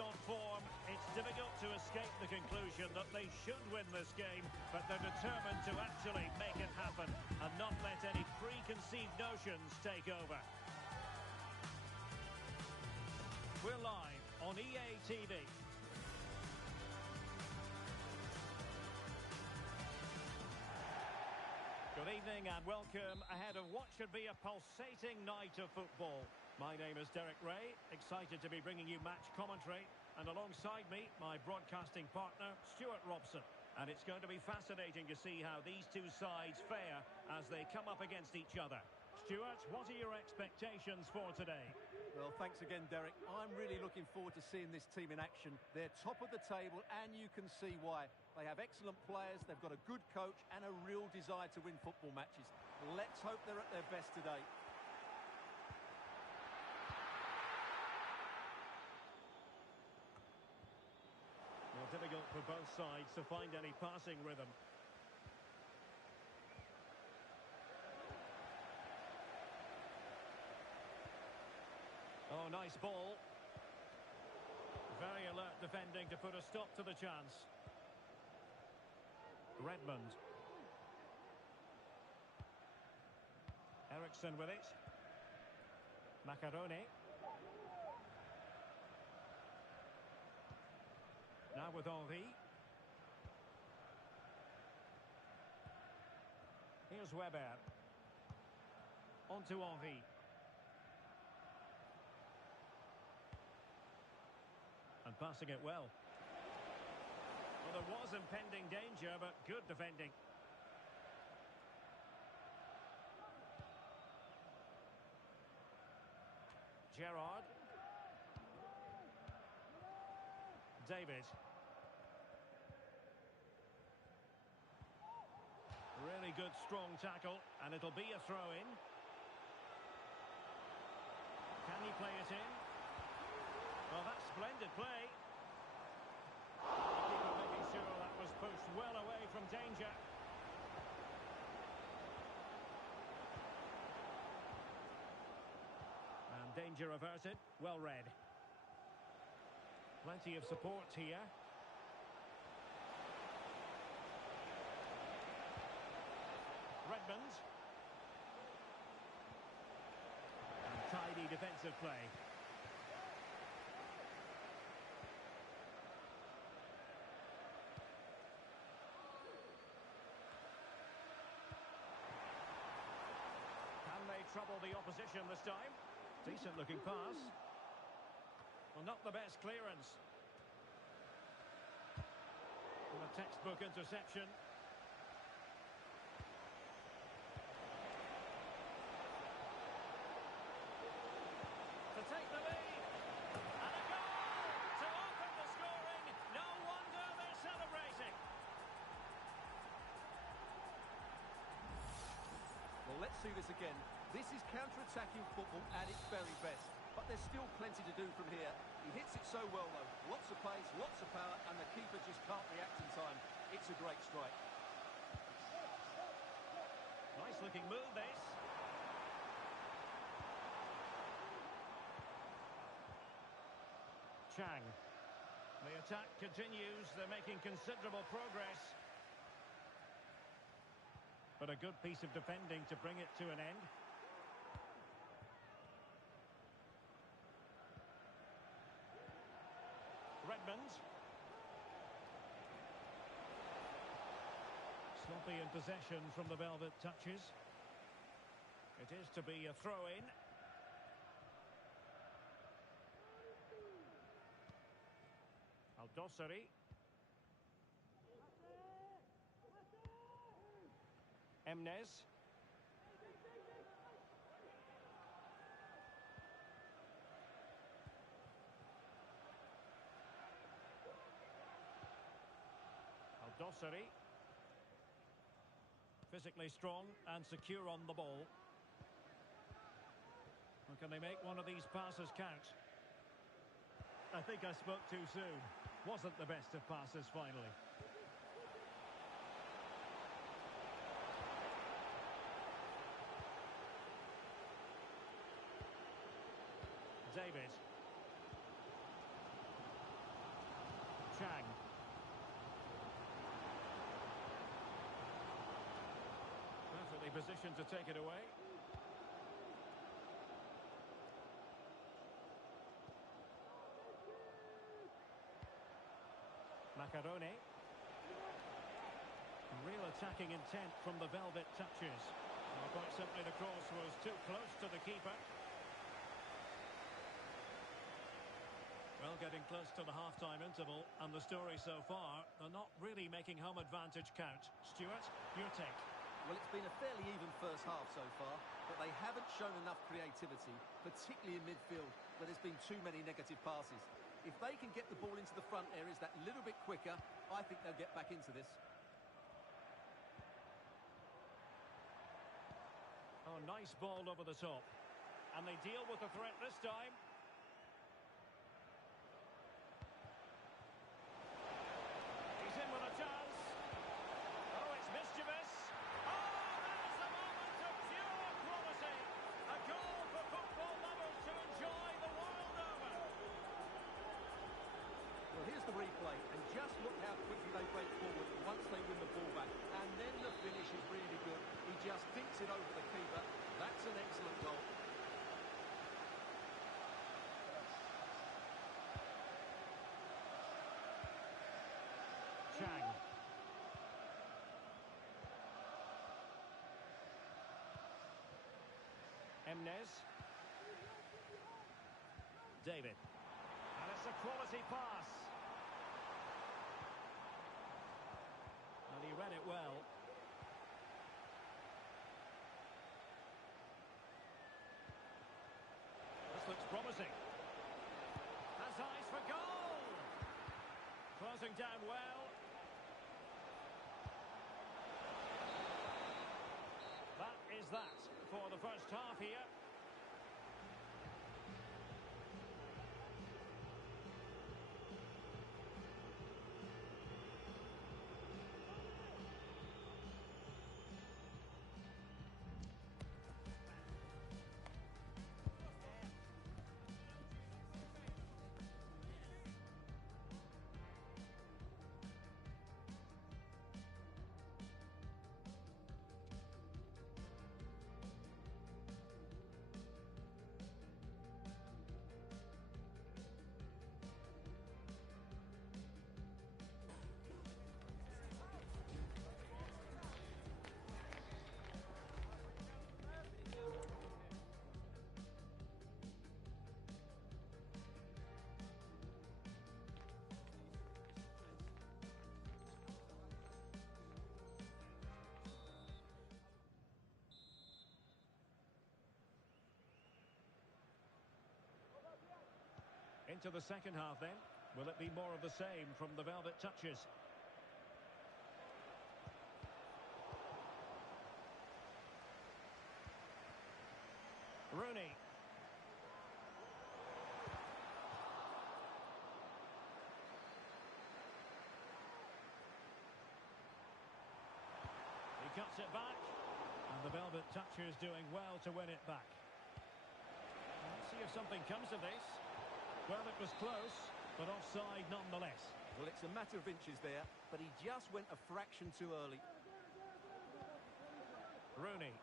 based on form, it's difficult to escape the conclusion that they should win this game, but they're determined to actually make it happen and not let any preconceived notions take over. We're live on EA TV. Good evening and welcome ahead of what should be a pulsating night of football. My name is Derek Ray, excited to be bringing you match commentary, and alongside me, my broadcasting partner, Stuart Robson. And it's going to be fascinating to see how these two sides fare as they come up against each other. Stuart, what are your expectations for today? Well, thanks again, Derek. I'm really looking forward to seeing this team in action. They're top of the table, and you can see why. They have excellent players, they've got a good coach, and a real desire to win football matches. Let's hope they're at their best today. Well, difficult for both sides to find any passing rhythm. Oh, nice ball. Very alert defending to put a stop to the chance. Redmond. Eriksson with it. Macaroni. Now with Henry. Here's Weber. On to Henry. And passing it well. Well, there was impending danger, but good defending. Gerrard. David. Really good strong tackle, and it'll be a throw-in. Can he play it in? Well, that's splendid play. The keeper making sure that was pushed well away from danger. And danger averted. Well read. Plenty of support here. Redmond. And tidy defensive play. Can they trouble the opposition this time? Decent looking pass. Well, not the best clearance. And a textbook interception. To take the lead. And a goal to open the scoring. No wonder they're celebrating. Well, let's see this again. This is counter-attacking football at its very best. But there's still plenty to do from here. He hits it so well, though. Lots of pace, lots of power, and the keeper just can't react in time. It's a great strike. Nice looking move, this. Chang. The attack continues. They're making considerable progress. But a good piece of defending to bring it to an end. Redmond. Sloppy in possession from the Velvet touches. It is to be a throw-in. Aldosari. Emnes. Aldosari. Physically strong and secure on the ball. Or can they make one of these passes count? I think I spoke too soon. Wasn't the best of passes finally. David. A position to take it away. Macaroni. Real attacking intent from the Velvet Touches. Well, quite simply, the cross was too close to the keeper. Well, getting close to the half-time interval, and the story so far, they're not really making home advantage count. Stuart, your take? Well, it's been a fairly even first half so far, but they haven't shown enough creativity, particularly in midfield, where there's been too many negative passes. If they can get the ball into the front areas that little bit quicker, I think they'll get back into this. Oh, nice ball over the top. And they deal with the threat this time. He's in with a chance. Oh, it's mischievous. Oh, that is the moment of pure quality. A goal for football lovers to enjoy the world over. Well, here's the replay, and just look how quickly they break forward once they win the ball back. And then the finish is really good. He just dinks it over the keeper. That's an excellent goal. Chang. Emnes. David. And it's a quality pass. And he read it well. This looks promising. Has eyes for goal. Closing down well. That is that for the first half here. Into the second half then. Will it be more of the same from the Velvet Touches? Rooney. He cuts it back. And the Velvet Touches doing well to win it back. Let's see if something comes of this. Well, it was close, but offside nonetheless. Well, it's a matter of inches there, but he just went a fraction too early. Rooney.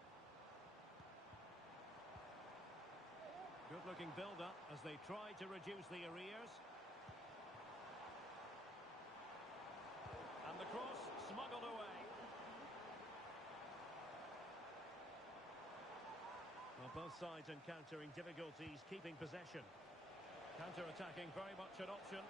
Good-looking build-up as they try to reduce the arrears. And the cross smuggled away. Well, both sides encountering difficulties keeping possession. Counter-attacking, very much an option.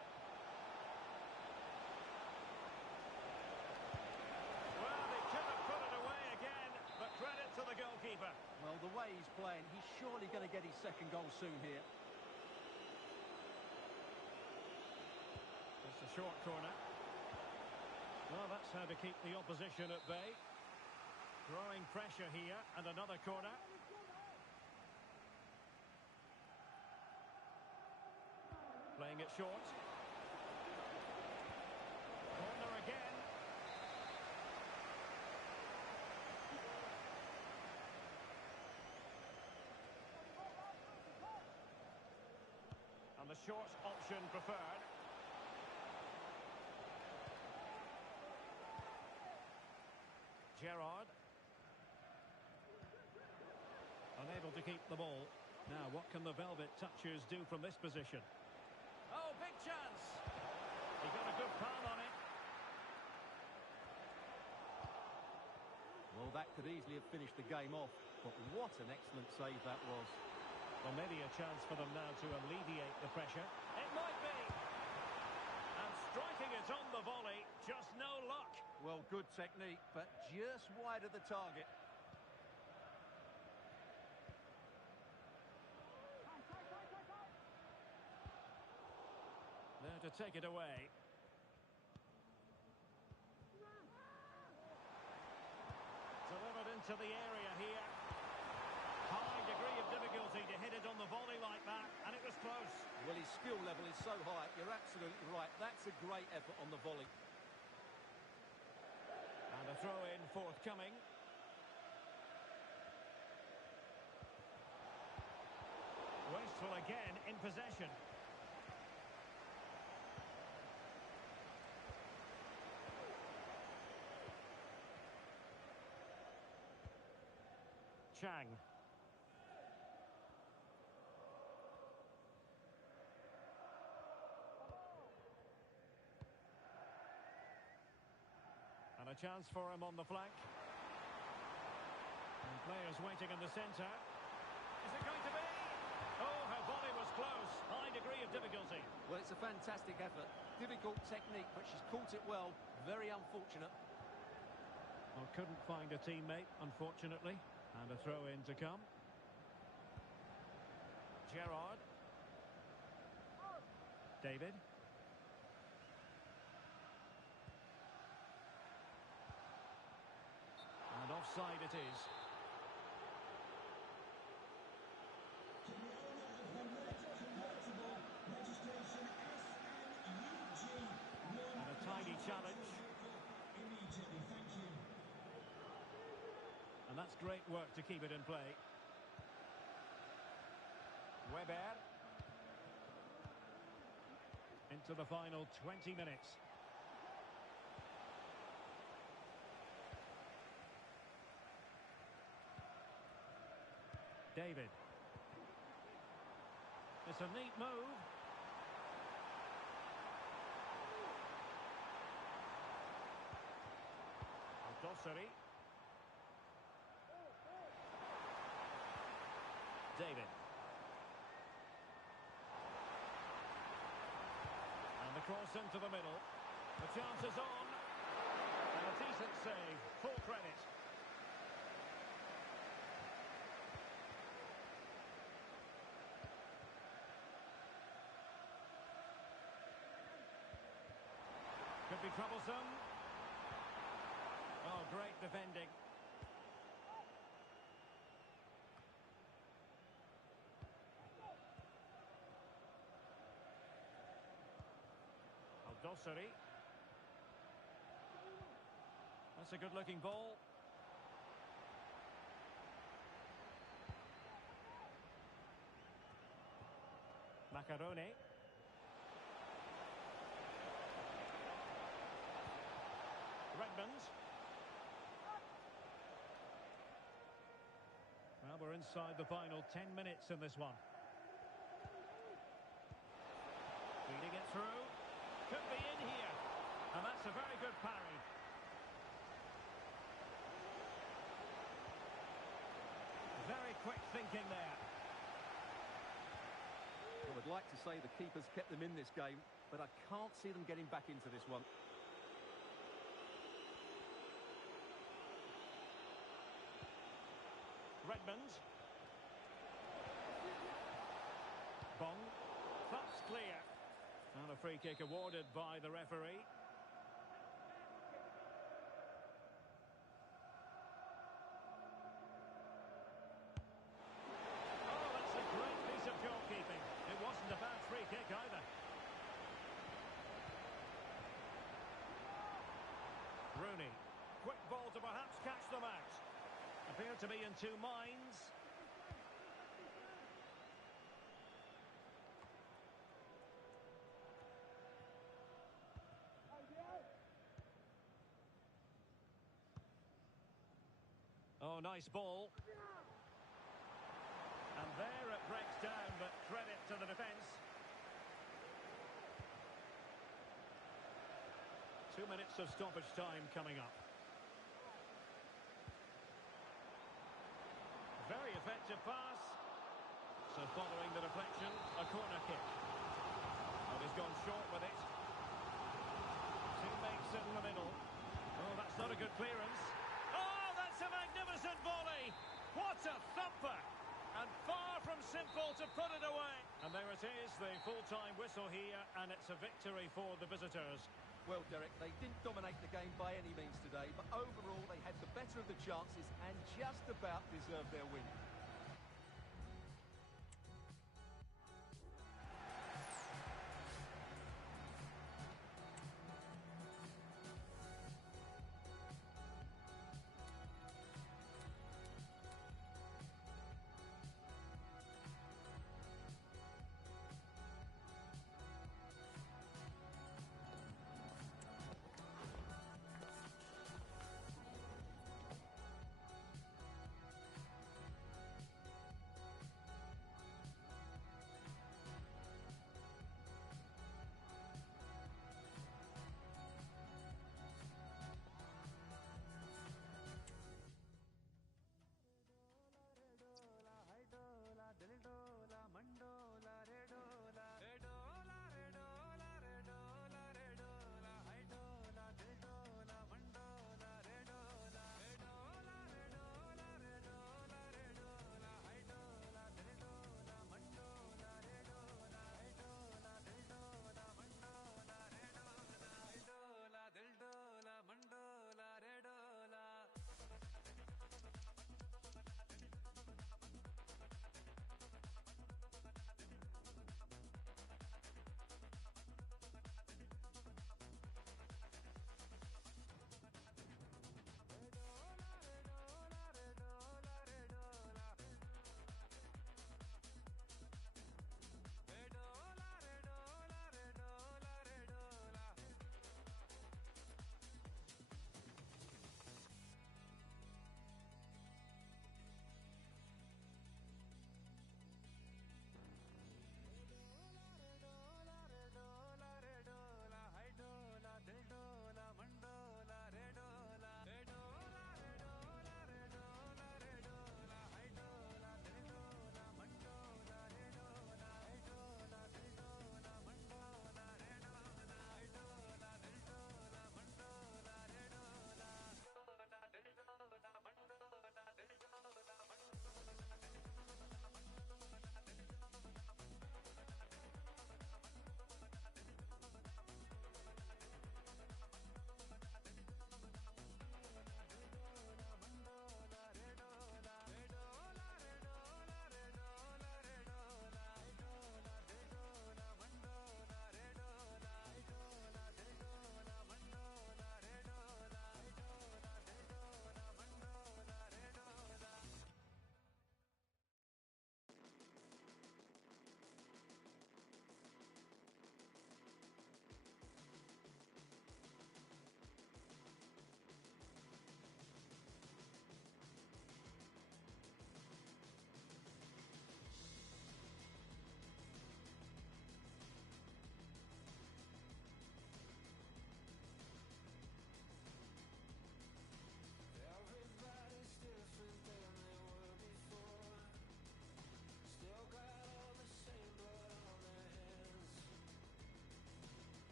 Well, they could have put it away again, but credit to the goalkeeper. Well, the way he's playing, he's surely going to get his second goal soon here. It's a short corner. Well, that's how to keep the opposition at bay. Growing pressure here, and another corner. Playing it short. Corner again. And the short option preferred. Gerrard. Unable to keep the ball. Now, what can the Velvet Touchers do from this position? Oh, big chance! He got a good palm on it. Well, that could easily have finished the game off, but what an excellent save that was. Well, maybe a chance for them now to alleviate the pressure. It might be! And striking it on the volley, just no luck. Well, good technique, but just wide of the target. There to take it away. Delivered into the area here. High degree of difficulty to hit it on the volley like that, and it was close. Well, his skill level is so high, you're absolutely right. That's a great effort on the volley. And a throw-in forthcoming. Wasteful again in possession. Chang. And a chance for him on the flank. And players waiting in the centre. Is it going to be? Oh, her volley was close. High degree of difficulty. Well, it's a fantastic effort. Difficult technique, but she's caught it well. Very unfortunate. Well, couldn't find a teammate, unfortunately. And a throw-in to come. Gerrard. David. And offside it is. And a tidy challenge. And that's great work to keep it in play. Weber. Into the final 20 minutes. David. It's a neat move. Dosseri. David. And the cross into the middle. The chance is on. And a decent save. Full credit. Could be troublesome. Oh, great defending. Dosseri. That's a good-looking ball. Macaroni. Redmond. Well, we're inside the final 10 minutes in this one. Feeding it through. Could be in here. And that's a very good parry. Very quick thinking there. I would like to say the keeper's kept them in this game, but I can't see them getting back into this one. Redmond. Bong. That's clear. And a free kick awarded by the referee. Oh, that's a great piece of goalkeeping. It wasn't a bad free kick either. Rooney. Quick ball to perhaps catch them out. Appear to be in two minds. Oh, nice ball. There it breaks down, but credit to the defence. 2 minutes of stoppage time coming up. Very effective pass. So following the deflection, a corner kick. Well, he's gone short with it. Teammates in the middle. Oh, that's not a good clearance. Oh, that's a magnificent volley. What a thumper. And far from simple to put it away. And there it is, the full-time whistle here, and it's a victory for the visitors. Well, Derek, they didn't dominate the game by any means today, but overall they had the better of the chances and just about deserved their win.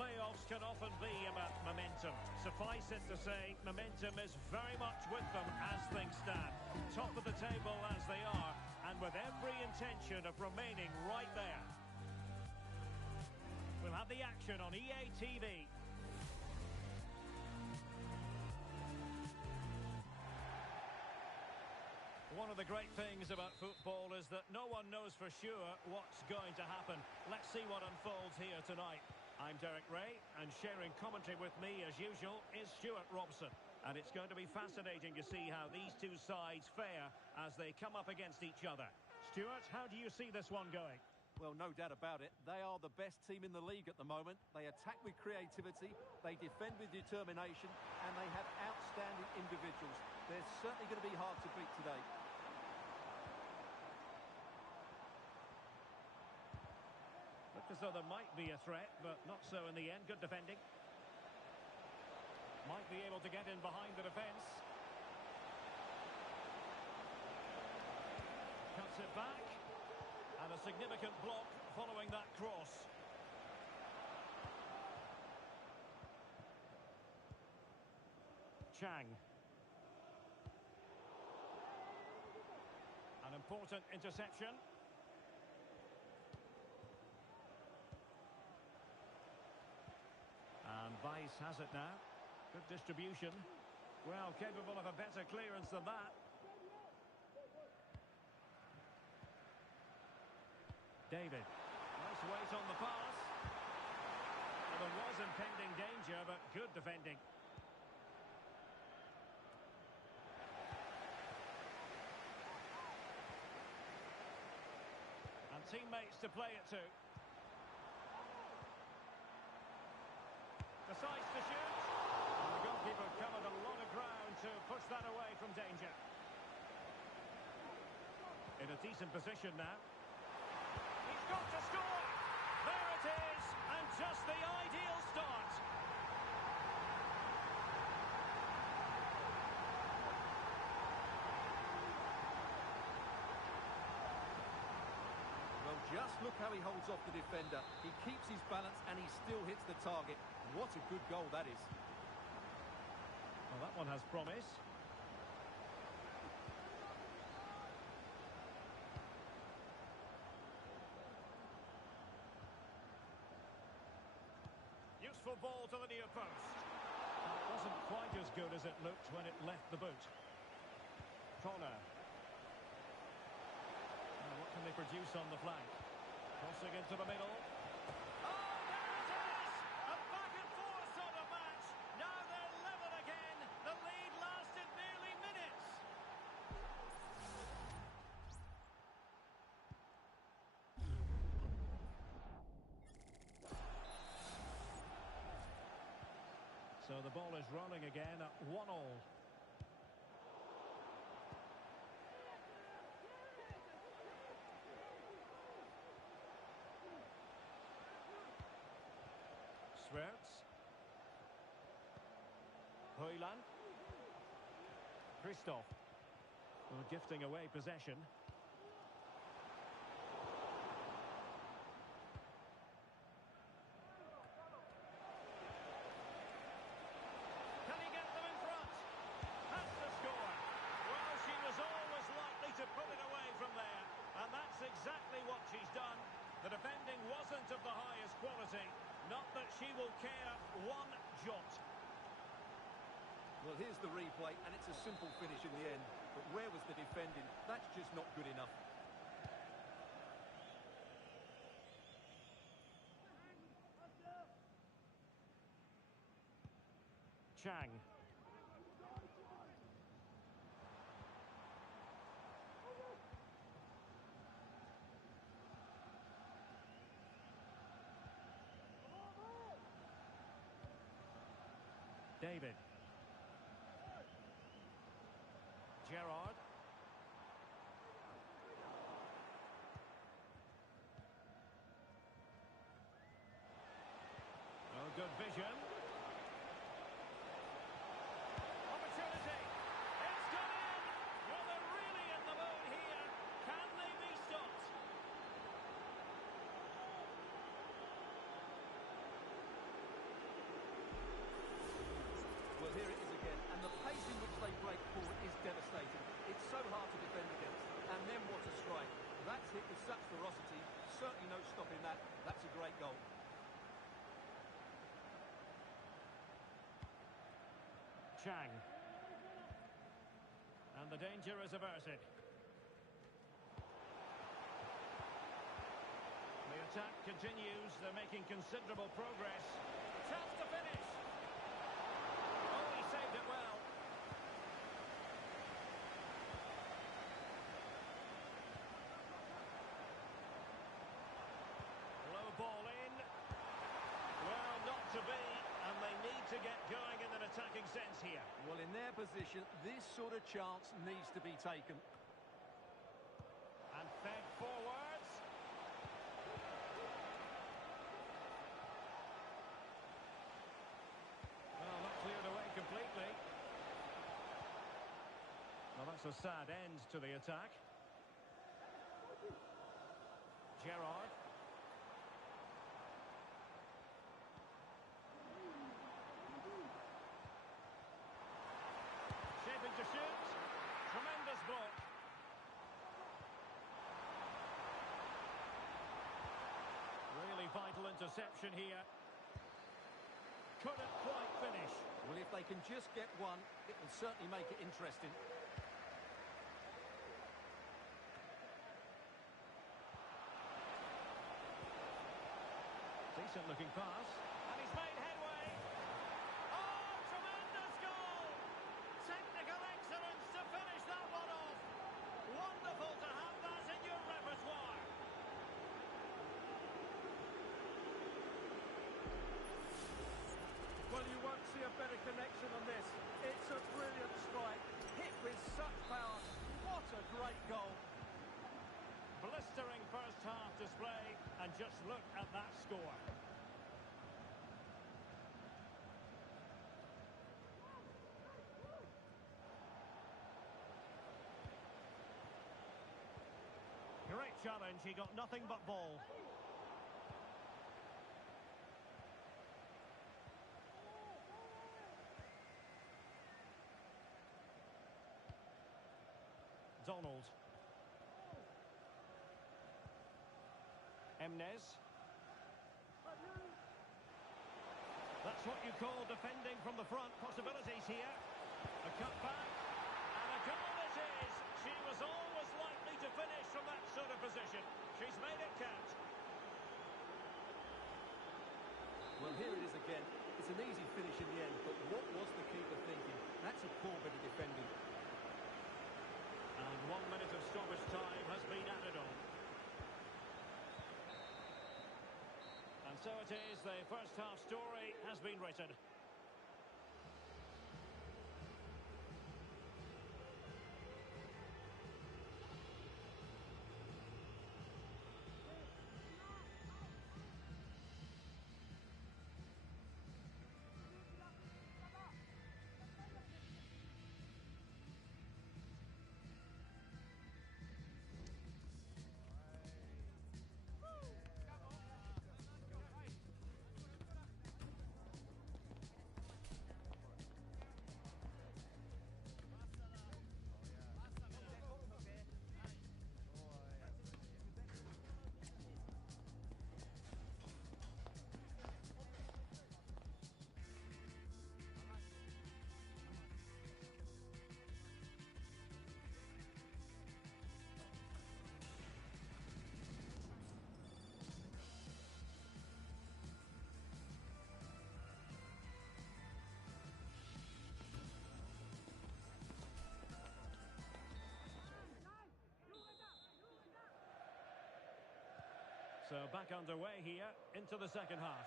Playoffs can often be about momentum. Suffice it to say, momentum is very much with them as things stand. Top of the table as they are, and with every intention of remaining right there. We'll have the action on EA TV. One of the great things about football is that no one knows for sure what's going to happen. Let's see what unfolds here tonight. I'm Derek Ray, and sharing commentary with me, as usual, is Stuart Robson. And it's going to be fascinating to see how these two sides fare as they come up against each other. Stuart, how do you see this one going? Well, no doubt about it. They are the best team in the league at the moment. They attack with creativity, they defend with determination, and they have outstanding individuals. They're certainly going to be hard to beat today. Looked as though there might be a threat, but not so in the end. Good defending. Might be able to get in behind the defence. Cuts it back. And a significant block following that cross. Chang. An important interception. And Weiss has it now. Good distribution. Well, capable of a better clearance than that. David. Nice weight on the pass. Well, there was impending danger, but good defending. And teammates to play it to. Decides to shoot. And the goalkeeper covered a lot of ground to push that away from danger. In a decent position now. He's got to score! There it is! And just the ideal start. Well, just look how he holds off the defender. He keeps his balance and he still hits the target. What a good goal that is. Well, that one has promise. Useful ball to the near post. It wasn't quite as good as it looked when it left the boot. Corner. What can they produce on the flank? Crossing into the middle. Oh, there it is! A back and forth sort of match. Now they're level again. The lead lasted nearly minutes. So the ball is rolling again at 1-1. Schwartz. Højlund. Christoph. Well, gifting away possession. Can he get them in front? Has to score. Well, she was always likely to put it away from there. And that's exactly what she's done. The defending wasn't of the highest quality. Not that she will care one jot. Well, here's the replay, and it's a simple finish in the end. But where was the defending? That's just not good enough. Chang. David. Gerrard. Oh, good vision. Opportunity. It's gone in. Well, they're really in the mood here. Can they be stopped? Chang. And the danger is averted. The attack continues. They're making considerable progress. Chance to finish. Oh, he saved it well. Low ball in. Well, not to be. And they need to get going in an attacking sense here. Well, in their position, this sort of chance needs to be taken. And fed forwards. Well, not cleared away completely. Well, that's a sad end to the attack. Gerrard. Shaping to shoot. Tremendous block. Really vital interception here. Couldn't quite finish. Well, if they can just get one, it will certainly make it interesting. Decent looking pass. And he's made headway. Oh, tremendous goal! Technical excellence to finish that one off. Wonderful to have that in your repertoire. Well, you won't see a better connection on this. It's a brilliant strike, hit with such power. What a great goal. Blistering first half display, and just look at that score. Great challenge, he got nothing but ball. Donald. Emnes. That's what you call defending from the front. Possibilities here. A cutback. And a goal it is. She was always likely to finish from that sort of position. She's made it count. Well, here it is again. It's an easy finish in the end, but what was the keeper thinking? That's a poor bit of defending. And 1 minute of stoppage time has been added on. And so it is, the first half story has been written. So back underway here into the second half.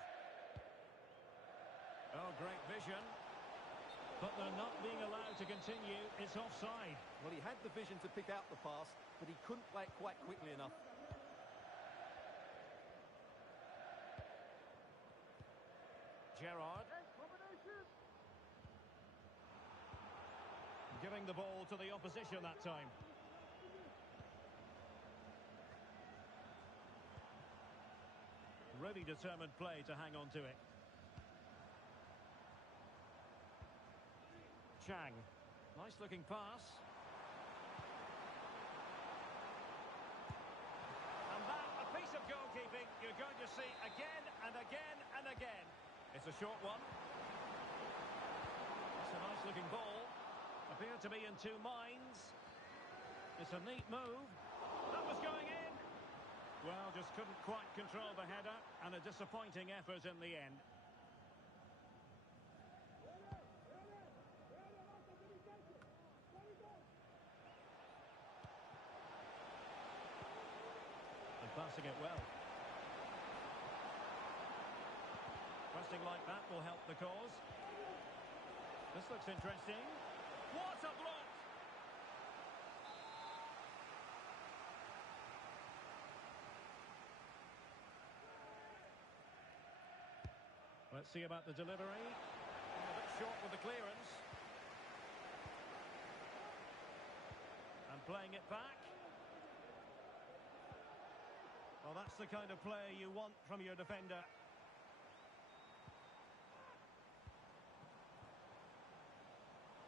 Oh, great vision. But they're not being allowed to continue. It's offside. Well, he had the vision to pick out the pass, but he couldn't play it quite quickly enough. Gerrard. Giving the ball to the opposition that time. Really determined play to hang on to it. Chang. Nice looking pass. And that, a piece of goalkeeping you're going to see again and again and again. It's a short one. It's a nice-looking ball. Appeared to be in two minds. It's a neat move. That was going in. Well, just couldn't quite control the header, and a disappointing effort in the end. And passing it well. Pressing like that will help the cause. This looks interesting. What a block! Let's see about the delivery. A bit short with the clearance. And playing it back. Well, that's the kind of play you want from your defender.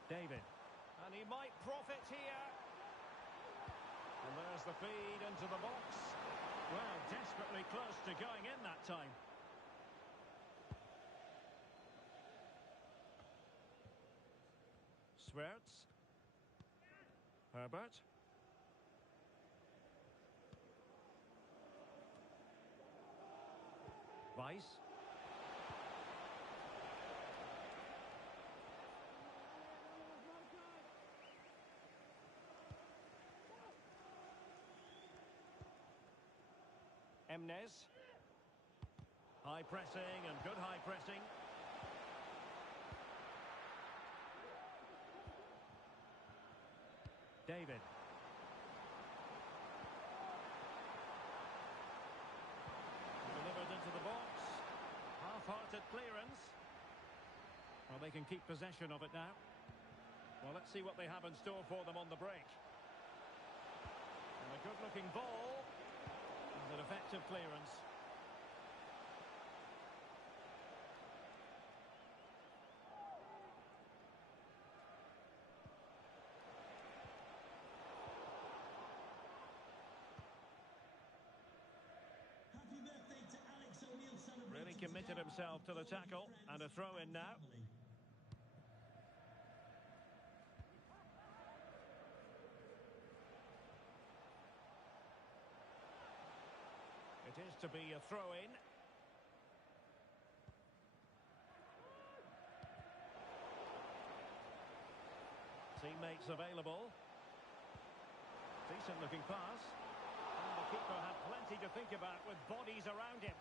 David. And he might profit here. And there's the feed into the box. Well, desperately close to going in that time. Swerts. Herbert. Weiss. Emnes. High pressing and good high pressing. David. Delivered into the box. Half-hearted clearance. Well, they can keep possession of it now. Well, let's see what they have in store for them on the break. And a good-looking ball. And an effective clearance. Really committed himself to the tackle, and a throw in now. It is to be a throw in. Teammates available. Decent looking pass. And the keeper had plenty to think about with bodies around him.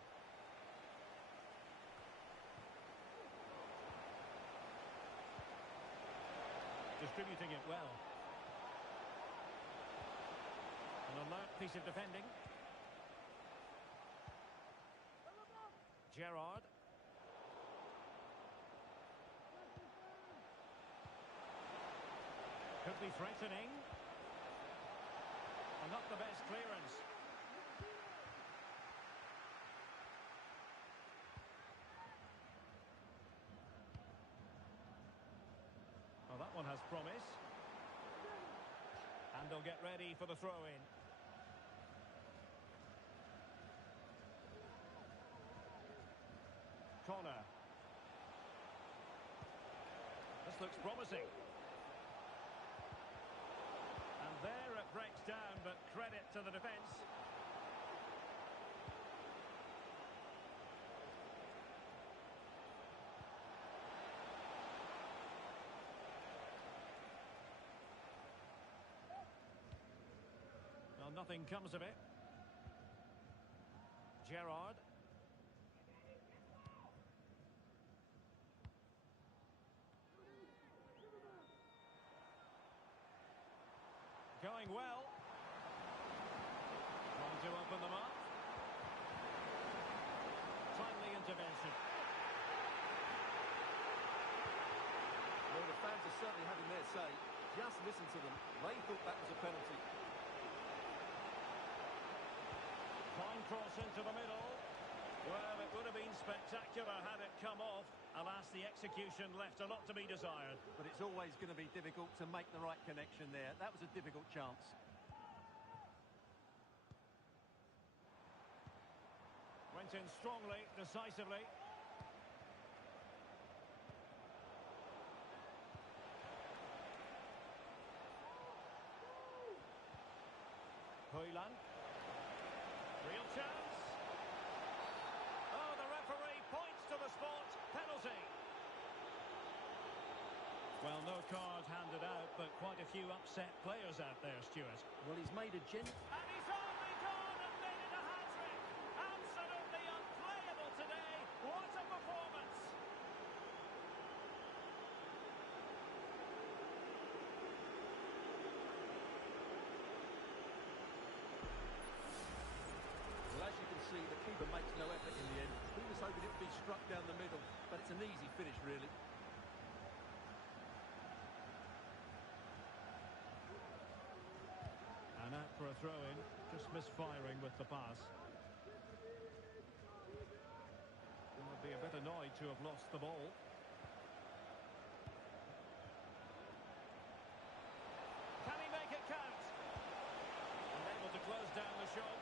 Distributing it well. An alert piece of defending. Gerrard. Could be threatening. And not the best clearance. Well, that one has promise. And they'll get ready for the throw-in. Corner. This looks promising. And there it breaks down, but credit to the defence. Well, nothing comes of it. Gerrard. Going well. Trying to open them up. Timely intervention. Well, the fans are certainly having their say. Just listen to them. They thought that was a penalty. Fine cross into the middle. Well, it would have been spectacular had it come off. Alas, the execution left a lot to be desired. But it's always going to be difficult to make the right connection there. That was a difficult chance. Went in strongly, decisively. Højlund. Real chance. Oh, the referee points to the spot. Penalty. Well, no card handed out, but quite a few upset players out there, Stuart. Well, he's made a And he's only gone and made it a hat-trick. Absolutely unplayable today. What a performance. Well, as you can see, the keeper makes no effort in the end. He was hoping it would be struck down the middle, but it's an easy finish, really. And out for a throw-in, just misfiring with the pass. He would be a bit annoyed to have lost the ball. Can he make it count? Unable to close down the shot.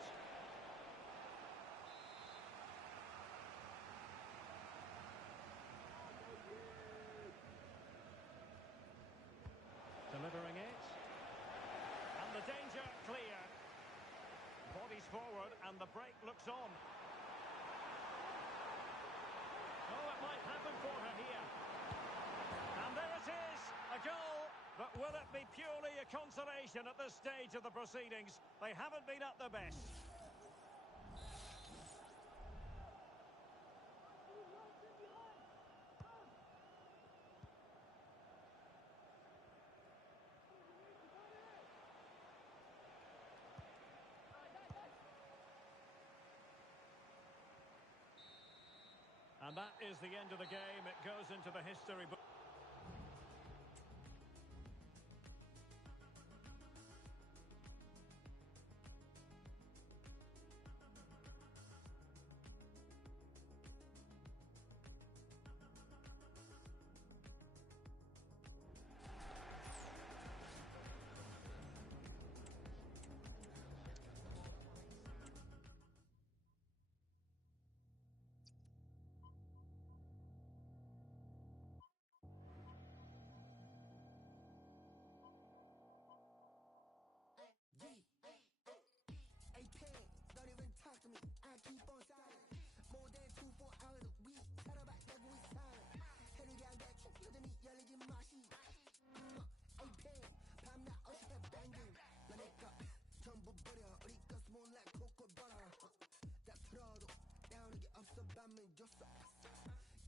Delivering it. And the danger clear. Bodies forward and the break looks on. Oh, it might happen for her here. And there it is, a goal. But will it be purely a consolation at this stage of the proceedings? They haven't been at their best. And that is the end of the game. It goes into the history book. Don't even talk to me. I keep on silent. More than 2-4 hours a week. Tell her back there we silent. Henry got back. Look at me yelling in my sheet. AP 밤낮 어시가 banging. 너네가 전부 버려. 우리가 small like cocoa butter. 다 틀어도 나오는 게 없어. 밤은 줬어.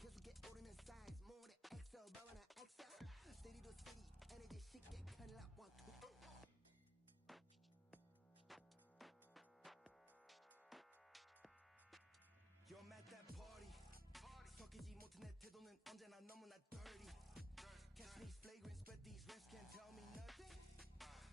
계속해 오르는 size. more than XL. 봐봐나 XL. City to city. energy 쉽게 큰일 나. 1, 2, 3. You're at that party. 섞이지 못해 내 태도는 언제나 너무나 dirty. Catch these flagrants, but these rims can't tell me nothing.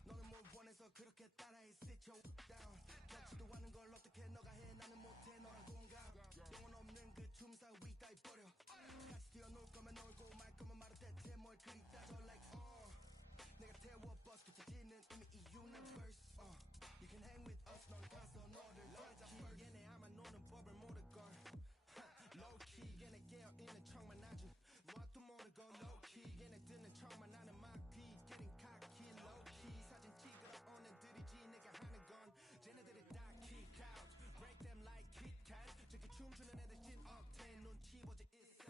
너는 뭘 원해서 그렇게 따라해 sit your down. 같지도 않은 걸 어떻게 너가 해 나는 못해 너랑 공감. 영혼 없는 그 춤사 위 따위 버려. 같이 뛰어놀 거면 놀고 말 거면 말할 대체 뭘 그리 따져 like 내가 태워 버스 붙여지는 이미 이 universe. You can hang with us 넌 가서 너를 찾아 first. 얘네 아마 노는 법을 모를걸. Low key 얘네 깨어있는 척만 하지 무엇도 모르고 low key 얘네 듣는 척만 하는 막귀 getting cocky low key 사진 찍으러 온 애들이지 내가 하는 건 쟤네들이 다 kick out break them like Kit Kat 저기 춤추는 애들 찐 octane 눈치 보지 있어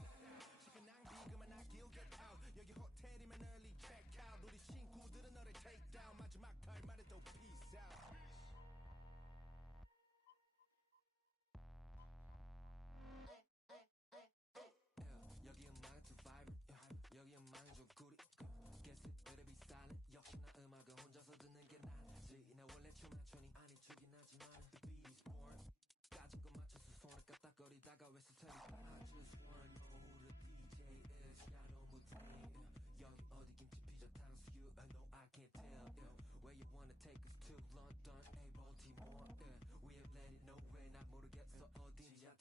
시간 낭비 그만 하길 get out 여기 호텔이면 early check out 우리 친구들은 너를 take down 마지막 할 말에도 peace out. 여기 음악은 too vibrant 여기 음악은 좀 구리 Guess it better be silent 역시나 음악을 혼자서 듣는 게 낫지 나 원래 춤 안 춰니 아니 추긴 하지만 The beat is born 까짓 거 맞춰서 손을 까딱거리다가 왜 스타일이 I just wanna know who the DJ is 야 너무 tame 여기 어디 김치 피자 탕수육 No I can't tell Where you wanna take us to London A Baltimore We have let it know 왜 나 모르겠어 어딘지 지야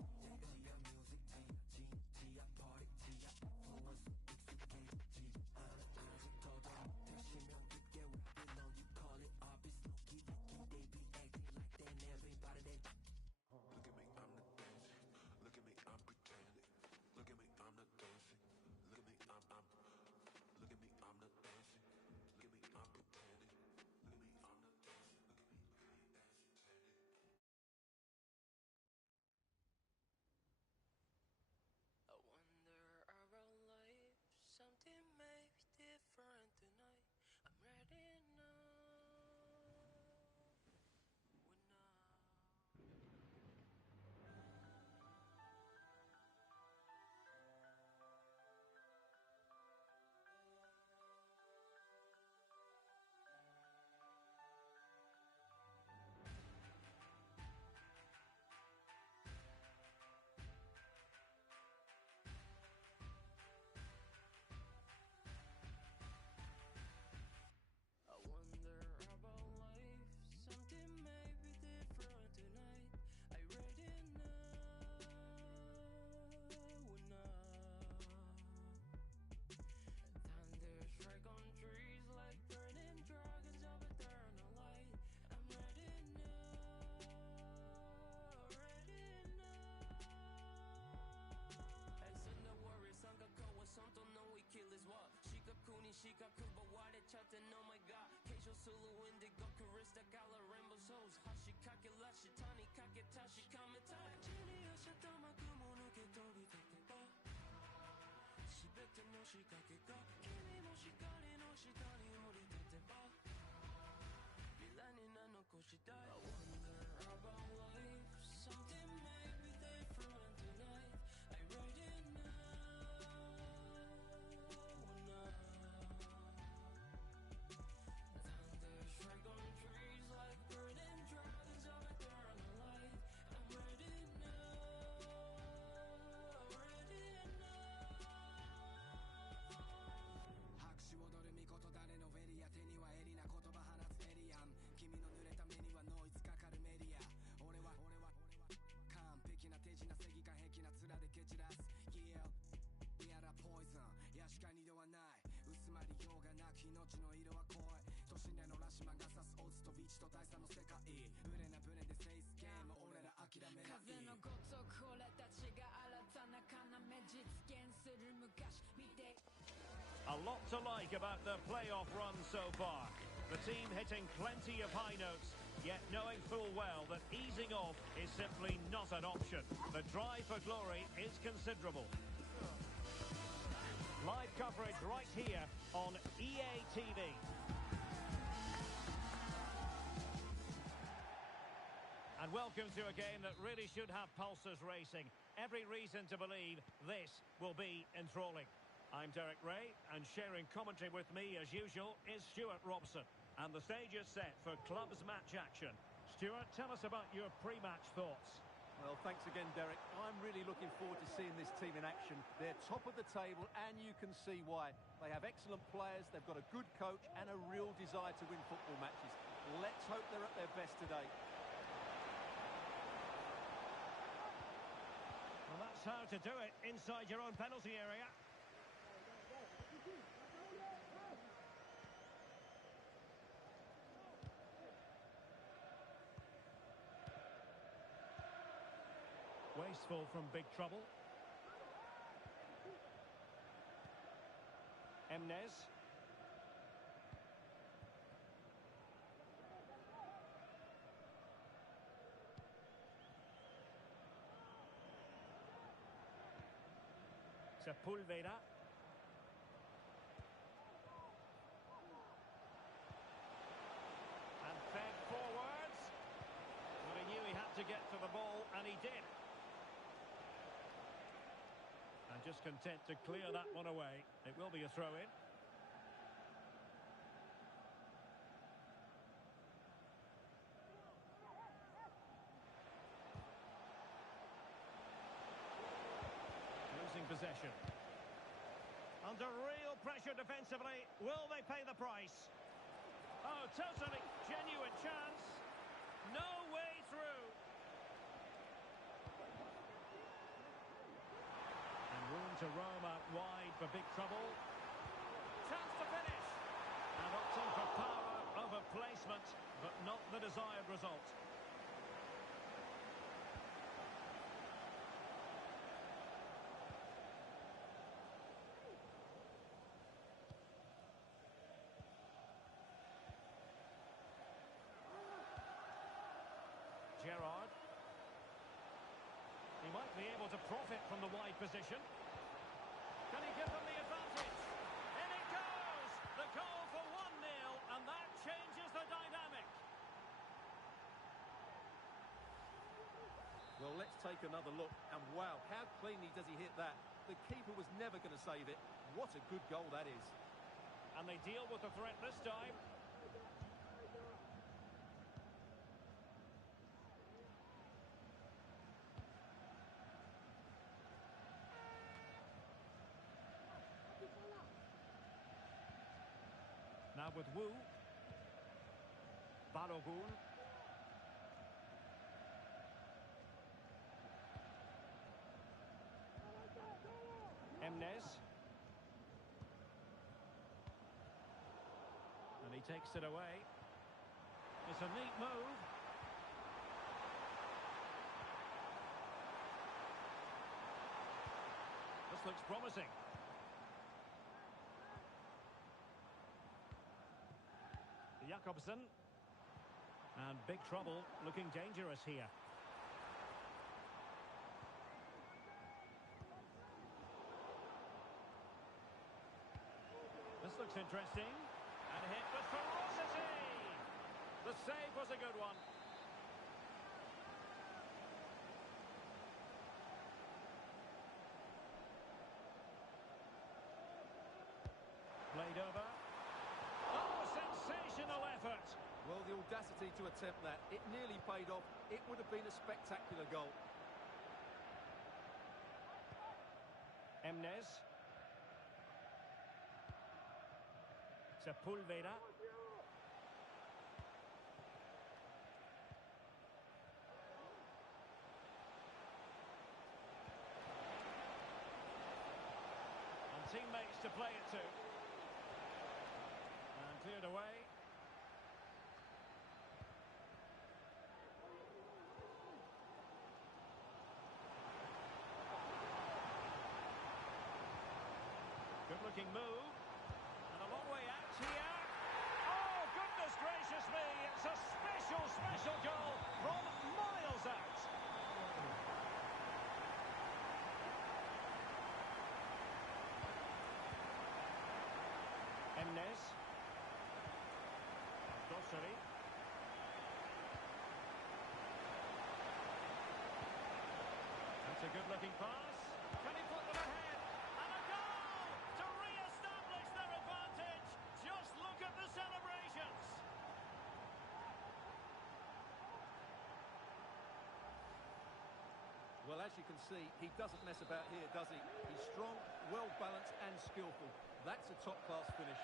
music 지야 party 지야 influence 익숙해지지 않아 아직 더더 못해 실명 깊게 where I belong You call it obvious no key they be acting like that and everybody they Look at me, I'm the dancing. Look at me, I'm pretending. Look at me, I'm the dancing. Look at me, I'm Look at me, I'm the dancing. Look at me, I'm pretending. Look at me, I'm the dancing. Look at me, A lot to like about the playoff run so far. The team hitting plenty of high notes, yet knowing full well that easing off is simply not an option. The drive for glory is considerable. Live coverage right here on EA TV. And welcome to a game that really should have pulses racing. Every reason to believe this will be enthralling. I'm Derek Ray, and sharing commentary with me, as usual, is Stuart Robson. And the stage is set for clubs match action. Stuart, tell us about your pre-match thoughts. Well, thanks again, Derek. I'm really looking forward to seeing this team in action. They're top of the table, and you can see why. They have excellent players, they've got a good coach, and a real desire to win football matches. Let's hope they're at their best today. Well, that's how to do it inside your own penalty area. Wasteful from big trouble. Emnes. Sepulveda. And fed forwards. But he knew he had to get to the ball, and he did. And just content to clear that one away. It will be a throw-in. Losing possession. Under real pressure defensively. Will they pay the price? Oh, totally genuine chance. No way through. And room to roam out wide for big trouble. Chance to finish. And opting for power over placement, but not the desired result. Gerrard. He might be able to profit from the wide position. Can he give them the advantage? In it goes! The goal for 1-0, and that changes the dynamic. Well, let's take another look. And wow, how cleanly does he hit that? The keeper was never going to save it. What a good goal that is. And they deal with the threat this time. Now with Wu. Balogun. Emnes. And he takes it away. It's a neat move. This looks promising. Jakobsen. And big trouble, looking dangerous here. This looks interesting. And hit with ferocity! The save was a good one. Played over. Oh, sensational effort! Well, the audacity to attempt that. It nearly paid off. It would have been a spectacular goal. Emnes. Sepulveda. And teammates to play it to. And cleared away. Good looking move. And a long way out here. Oh, goodness gracious me. It's a special, special goal from miles out. Emnes. Dosseri. That's a good looking pass. Can he put them ahead? And a goal to re-establish their advantage. Just look at the celebrations. Well, as you can see, he doesn't mess about here, does he? He's strong, well-balanced and skillful. That's a top-class finish.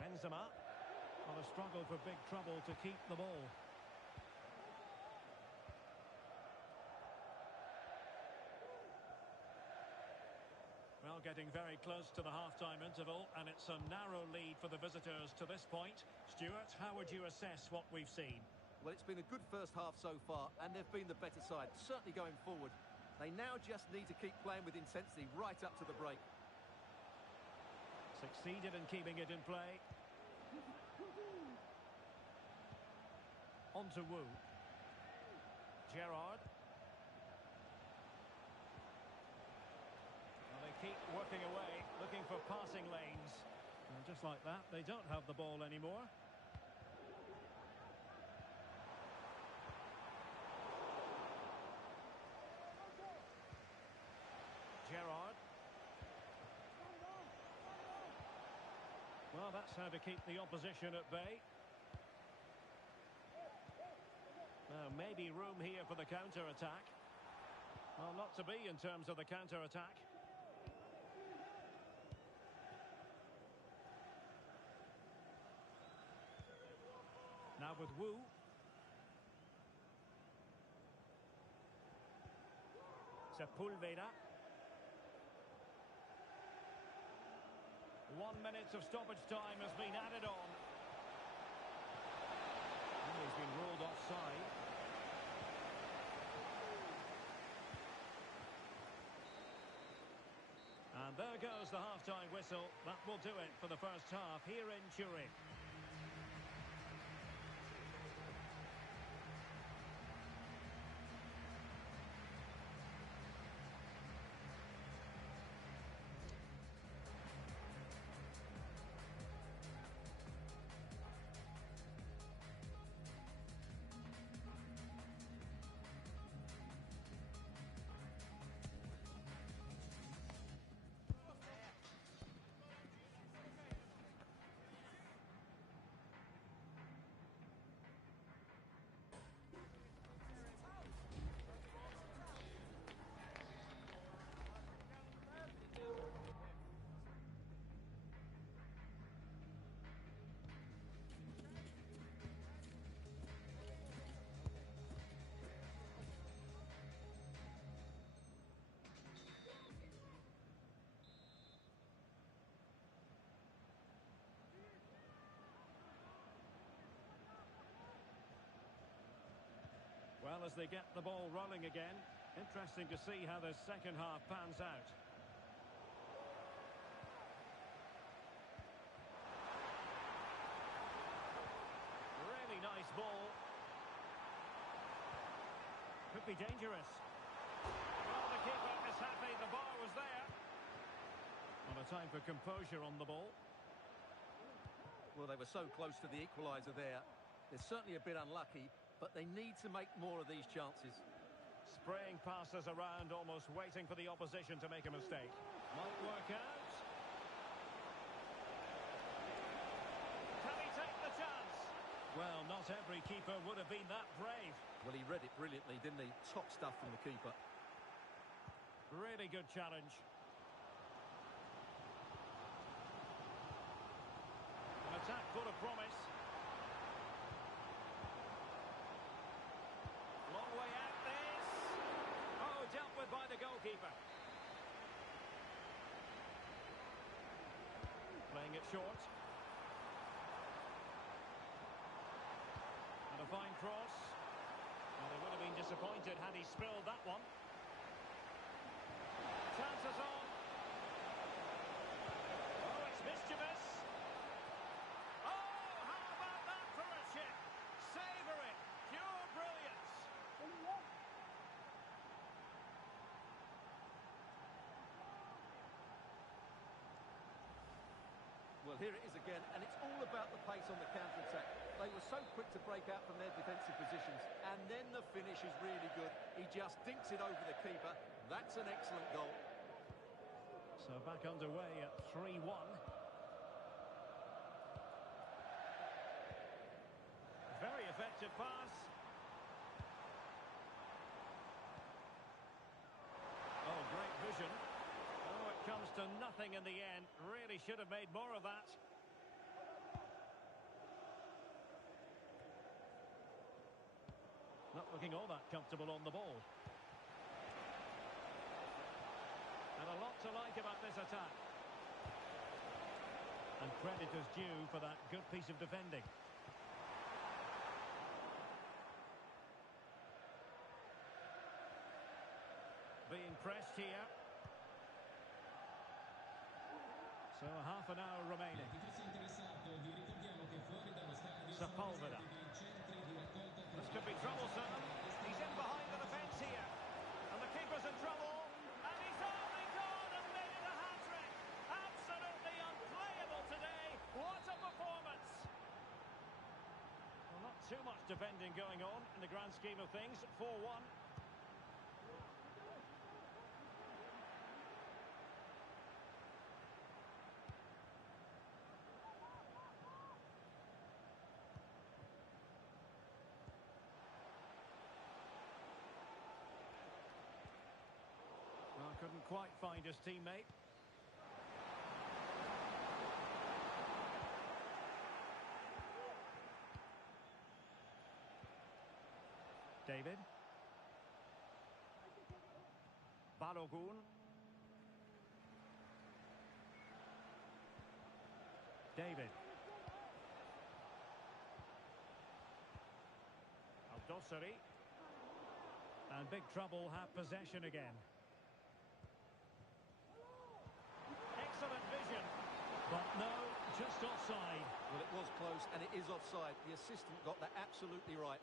Benzema on a struggle for big trouble to keep the ball. Well, getting very close to the half-time interval, and it's a narrow lead for the visitors to this point. Stuart, how would you assess what we've seen? Well, it's been a good first half so far, and they've been the better side, certainly going forward. They now just need to keep playing with intensity right up to the break. Succeeded in keeping it in play. On to Wu. Gerrard. Well, they keep working away, looking for passing lanes. And just like that, they don't have the ball anymore. Gerrard. Well, that's how to keep the opposition at bay. Now, maybe room here for the counter-attack. Well, not to be in terms of the counter-attack. Now with Wu. Sepulveda. 1 minute of stoppage time has been added on. And he's been ruled offside. And there goes the half-time whistle. That will do it for the first half here in Turin. Well, as they get the ball rolling again, interesting to see how the second half pans out. Could be dangerous. Well, the keeper is happy the bar was there. Well, a time for composure on the ball. Well, they were so close to the equaliser there. They're certainly a bit unlucky, but they need to make more of these chances. Spraying passes around, almost waiting for the opposition to make a mistake. Might work out. Can he take the chance? Well, not every keeper would have been that brave. Well, he read it brilliantly, didn't he? Top stuff from the keeper. Really good challenge. An attack full of promise. Long way out this. Oh, dealt with by the goalkeeper. Playing it short. And a fine cross. Well, they would have been disappointed had he spilled that one. Chances on. Oh, it's mischievous. Oh, how about that for a chip? Savour it. Pure brilliance. Well, here it is again, and it's all about the pace on the counter-attack. They were so quick to break out from their defensive positions, and then the finish is really good. He just dinks it over the keeper. That's an excellent goal. So back underway at 3-1. Very effective pass. Oh, great vision. Oh, it comes to nothing in the end. Really should have made more of that. Not looking all that comfortable on the ball. And a lot to like about this attack. And credit is due for that good piece of defending. Being pressed here. So half an hour remaining. Sepulveda. This could be troublesome. He's in behind the defence here. And the keeper's in trouble. And he's only gone and made it a hat-trick. Absolutely unplayable today. What a performance. Well, not too much defending going on in the grand scheme of things. 4-1. Couldn't quite find his teammate. David. Balogun. David. Al-Dossari. And big trouble have possession again. Excellent vision. But no, just offside. Well, it was close, and it is offside. The assistant got that absolutely right.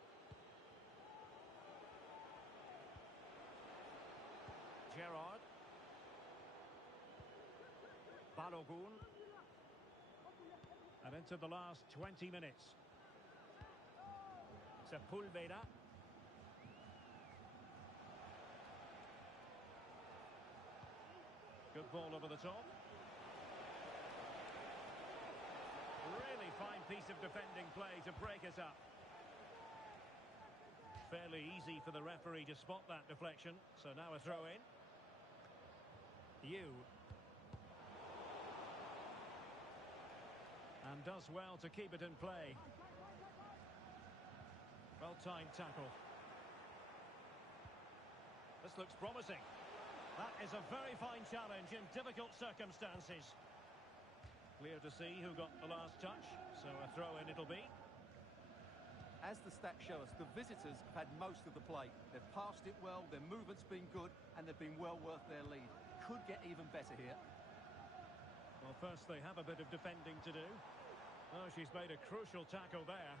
Gerrard. Balogun. And into the last 20 minutes. Sepulveda. Good ball over the top. Really fine piece of defending play to break it up. Fairly easy for the referee to spot that deflection. So now a throw in. And does well to keep it in play. Well-timed tackle. This looks promising. That is a very fine challenge in difficult circumstances. Clear to see who got the last touch, so a throw-in it'll be. As the stats show us, the visitors have had most of the play. They've passed it well, their movement's been good, and they've been well worth their lead. Could get even better here. Well, first they have a bit of defending to do. Oh, she's made a crucial tackle there.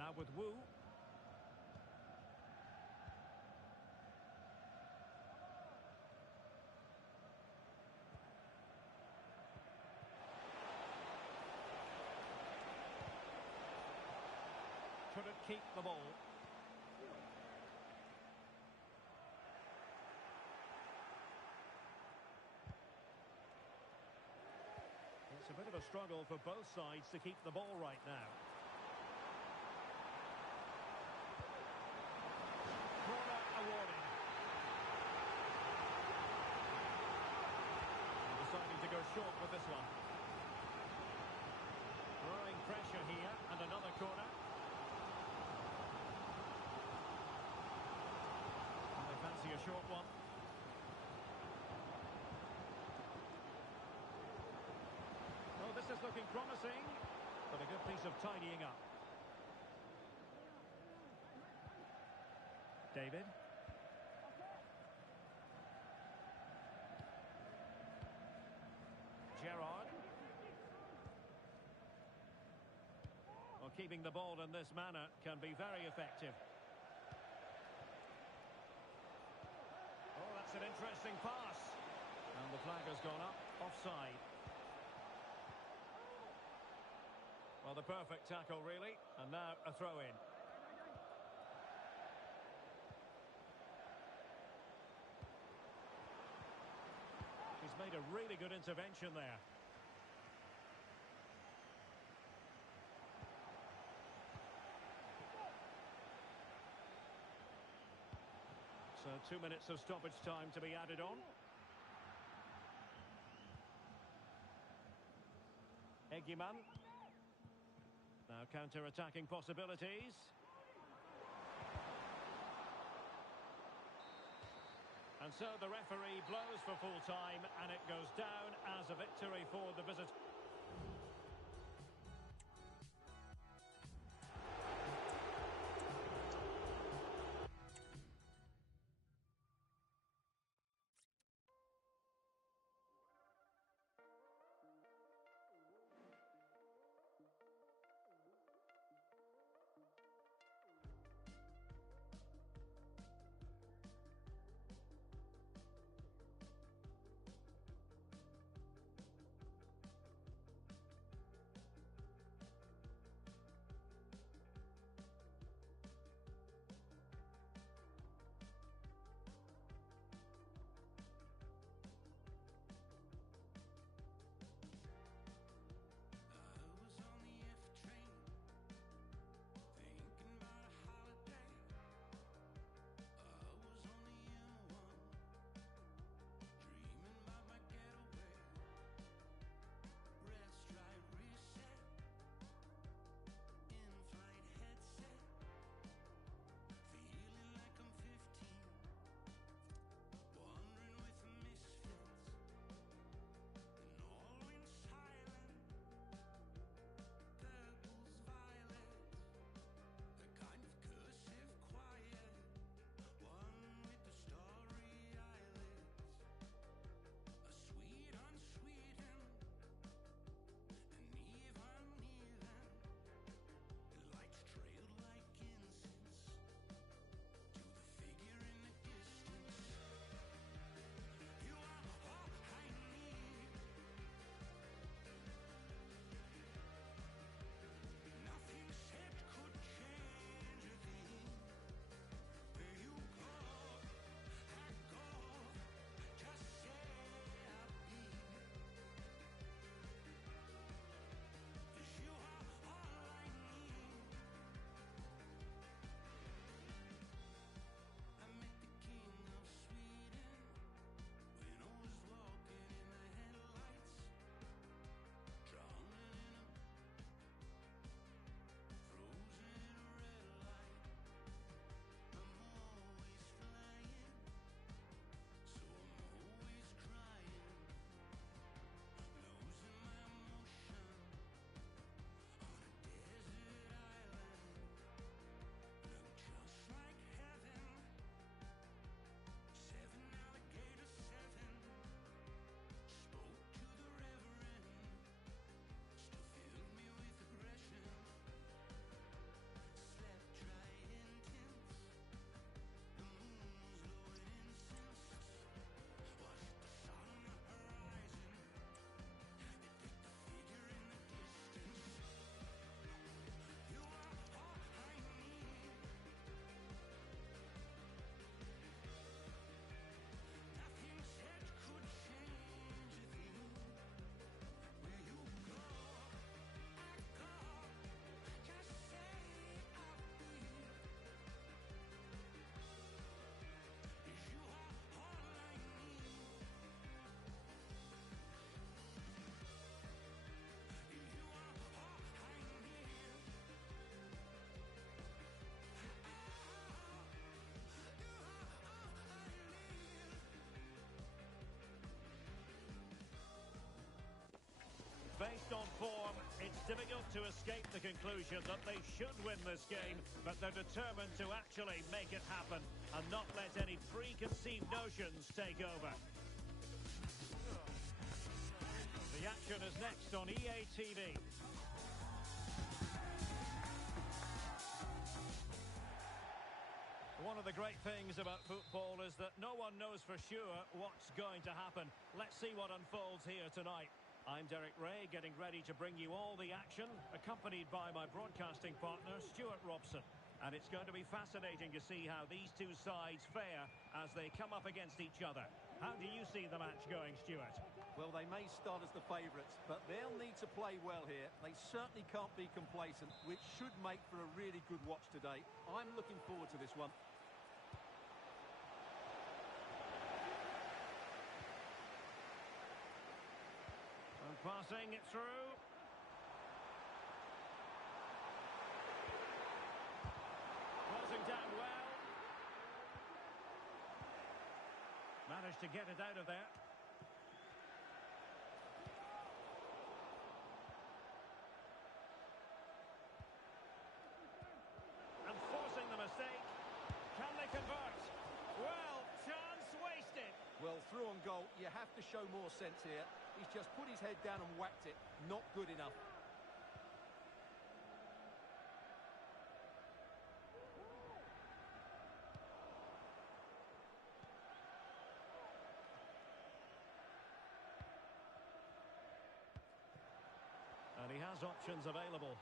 Now with Wu. Couldn't keep the ball. It's a bit of a struggle for both sides to keep the ball right now. Corner awarded. Deciding to go short with this one. Growing pressure here, and another corner. And they fancy a short one. Oh, this is looking promising, but a good piece of tidying up. David. Gerrard. Well, keeping the ball in this manner can be very effective. Oh, that's an interesting pass. And the flag has gone up, offside. Well, the perfect tackle, really. And now a throw-in. He's made a really good intervention there. So 2 minutes of stoppage time to be added on. Egiman. Now counter-attacking possibilities. And so the referee blows for full time, and it goes down as a victory for the visitors. best on form, it's difficult to escape the conclusion that they should win this game, but they're determined to actually make it happen and not let any preconceived notions take over. The action is next on EA TV. One of the great things about football is that no one knows for sure what's going to happen. Let's see what unfolds here tonight. I'm Derek Ray, getting ready to bring you all the action, accompanied by my broadcasting partner, Stuart Robson. And it's going to be fascinating to see how these two sides fare as they come up against each other. How do you see the match going, Stuart? Well, they may start as the favourites, but they'll need to play well here. They certainly can't be complacent, which should make for a really good watch today. I'm looking forward to this one. And passing it through. Closing down well. Managed to get it out of there. And forcing the mistake. Can they convert? Well, chance wasted. Well, through on goal, you have to show more sense here. He's just put his head down and whacked it. Not good enough. And he has options available.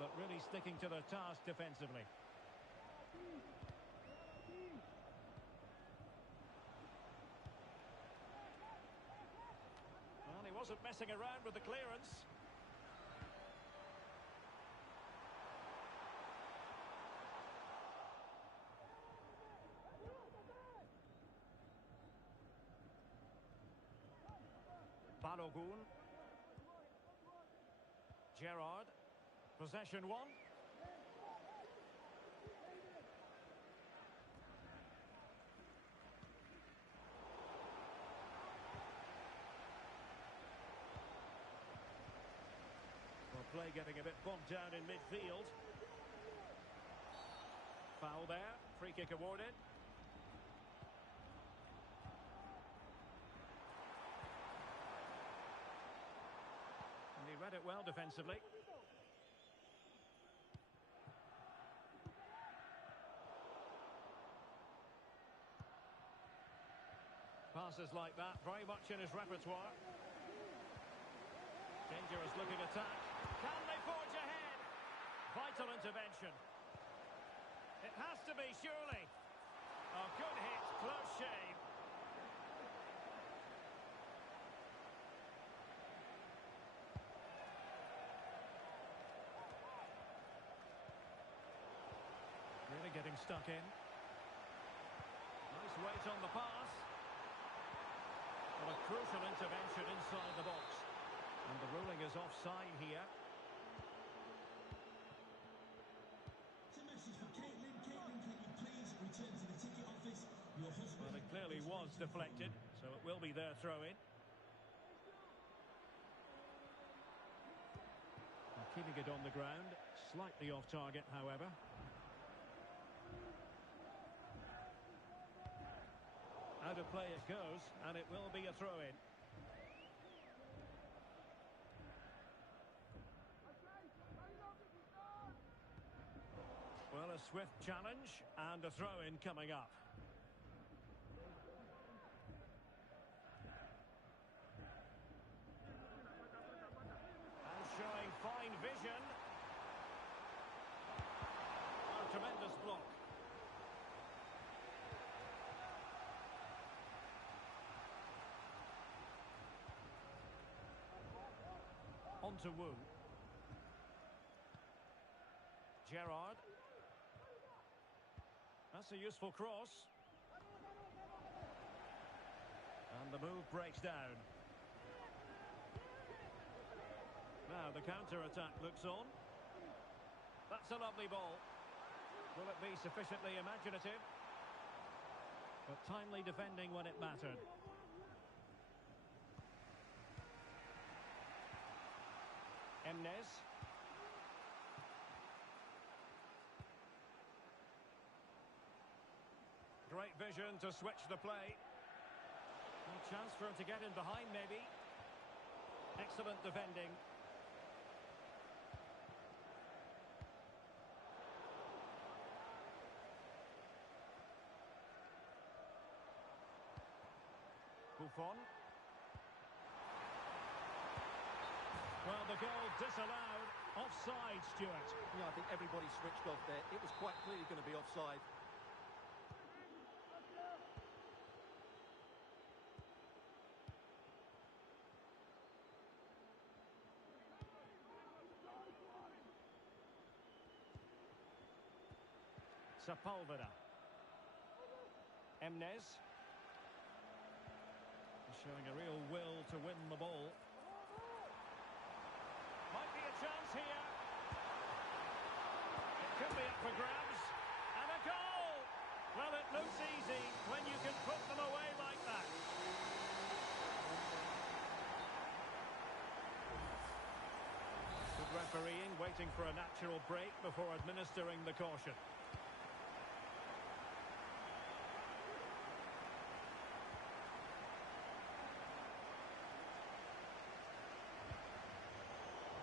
But really sticking to their task defensively. Well, he wasn't messing around with the clearance. Balogun. Gerrard. Possession one. Well, play getting a bit bogged down in midfield. Foul there. Free kick awarded. And he read it well defensively. Passes like that, very much in his repertoire. Dangerous looking attack. Can they forge ahead? Vital intervention. It has to be, surely. Oh, good hit, close shave. Really getting stuck in. Nice weight on the pass. Well, a crucial intervention inside the box. And the ruling is offside here. It's a message for Caitlin. Caitlin, can you please return to the ticket office? Your husband... Well, it clearly was deflected, so it will be their throw-in. Keeping it on the ground, slightly off target, however. Out of play it goes, and it will be a throw-in. Well, a swift challenge, and a throw-in coming up. And showing fine vision. Oh, tremendous block. On to Wu. Gerrard. That's a useful cross. And the move breaks down. Now the counter-attack looks on. That's a lovely ball. Will it be sufficiently imaginative? But timely defending when it mattered. Emnes. Great vision to switch the play. A chance for him to get in behind, maybe. Excellent defending. Buffon. Well, the goal disallowed. Offside, Stuart. Yeah, I think everybody switched off there. It was quite clearly going to be offside. Sepulveda. Emnes. Showing a real will to win the ball. Might be a chance here. It could be up for grabs. And a goal! Well, it looks easy when you can put them away like that. Good refereeing, waiting for a natural break before administering the caution.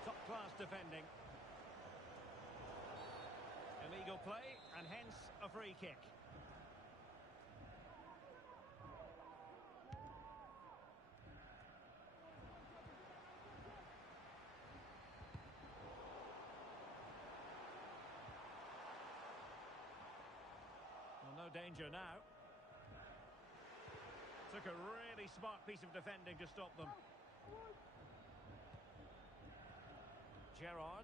Top-class defending. Illegal play, and hence a free kick. Well, no danger now. Took a really smart piece of defending to stop them. Gerrard.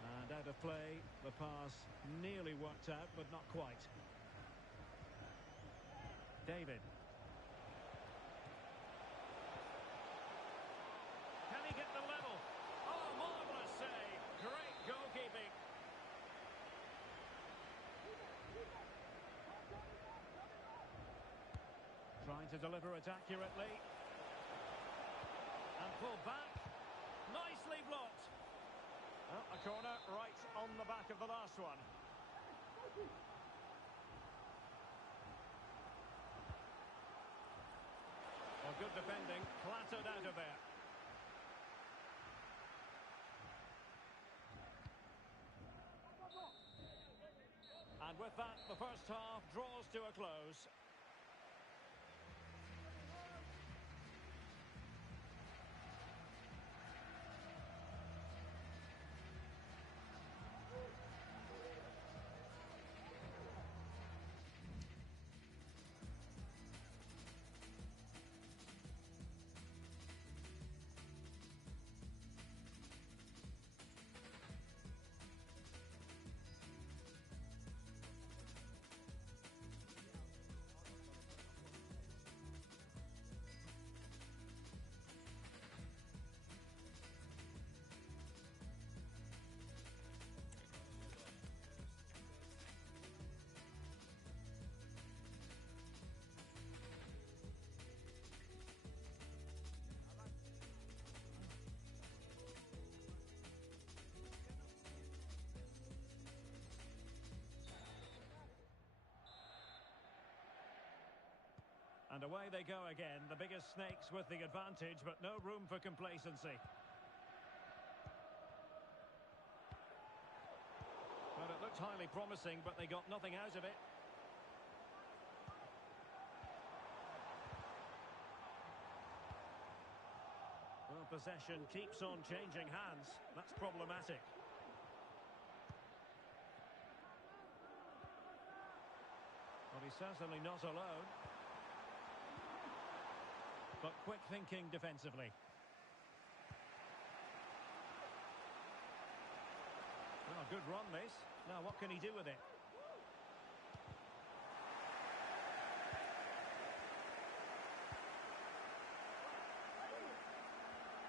And out of play, the pass nearly worked out, but not quite. David. Can he get the level? Oh, marvellous save. Great goalkeeping. Trying to deliver it accurately. And pull back. Nicely blocked. Well, a corner right on the back of the last one. Well, good defending, clattered out of there. And with that, the first half draws to a close. And away they go again, the biggest snakes with the advantage, but no room for complacency. Well, it looked highly promising, but they got nothing out of it. Well, possession keeps on changing hands. That's problematic. Well, he's certainly not alone. But quick thinking defensively. Well, a good run this. Now what can he do with it?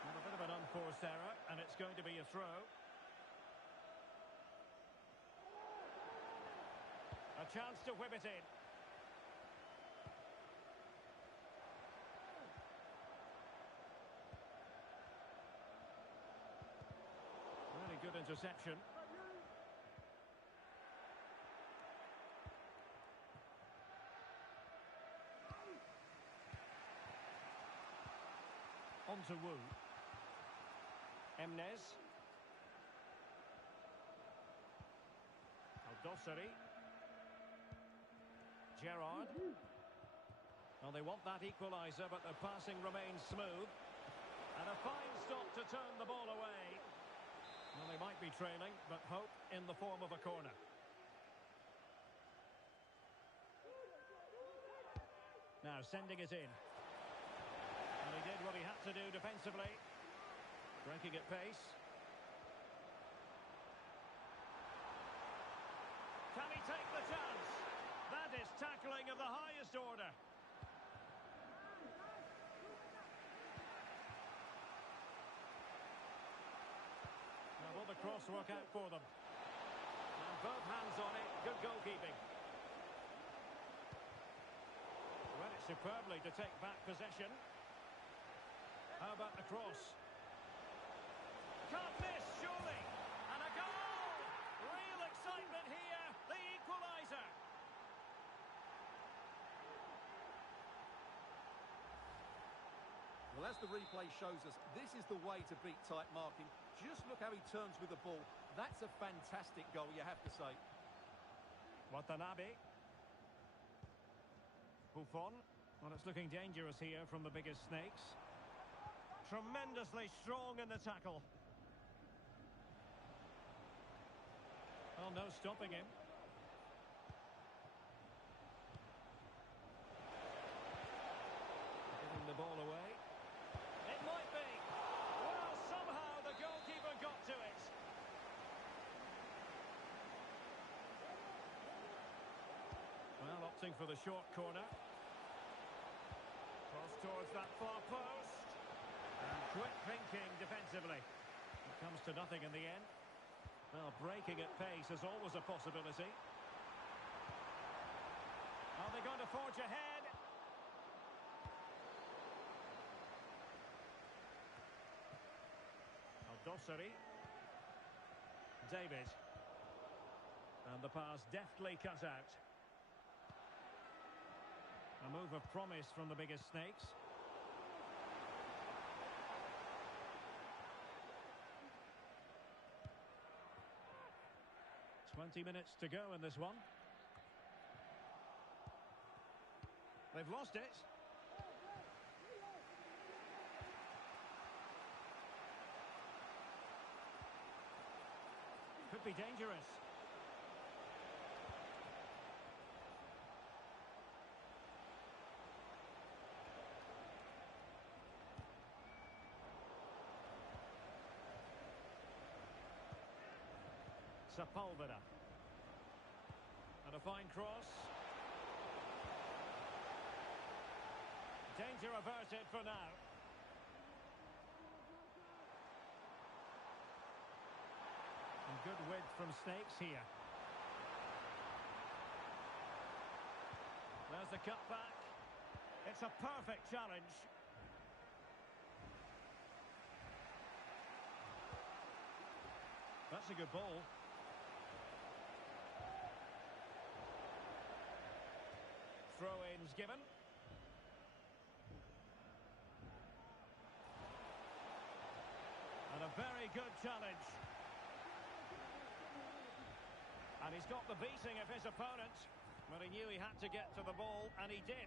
Well, a bit of an unforced error, and it's going to be a throw. A chance to whip it in. interception. On to Wu. Emnes. Al-Dossari. Gerrard. Well, they want that equaliser, but the passing remains smooth. And a fine stop to turn the ball away. Well, they might be trailing, but hope in the form of a corner. Now sending it in. And he did what he had to do defensively. Breaking at pace. Can he take the chance? That is tackling of the highest order. Now will the cross work out for them? And both hands on it. Good goalkeeping. Read it superbly to take back possession. How about the cross? Can't miss, surely. And a goal! Real excitement here. The equaliser. Well, as the replay shows us, this is the way to beat tight marking. Just look how he turns with the ball. That's a fantastic goal, you have to say. Watanabe. Buffon. Well, it's looking dangerous here from the biggest snakes. Tremendously strong in the tackle. Well, no stopping him. Giving the ball away. It might be. Well, somehow the goalkeeper got to it. Well, opting for the short corner. Cross towards that far post. And quick thinking defensively. It comes to nothing in the end. Well, breaking at pace is always a possibility. Are they going to forge ahead? Al-Dossari. David. And the pass deftly cut out. A move of promise from the biggest snakes. 20 minutes to go in this one. They've lost it. Could be dangerous. Sepulveda. And a fine cross. Danger averted for now. And good width from Snakes here. There's the cutback. It's a perfect challenge. That's a good ball. Throw-ins given. And a very good challenge. And he's got the beating of his opponent. But he knew he had to get to the ball, and he did.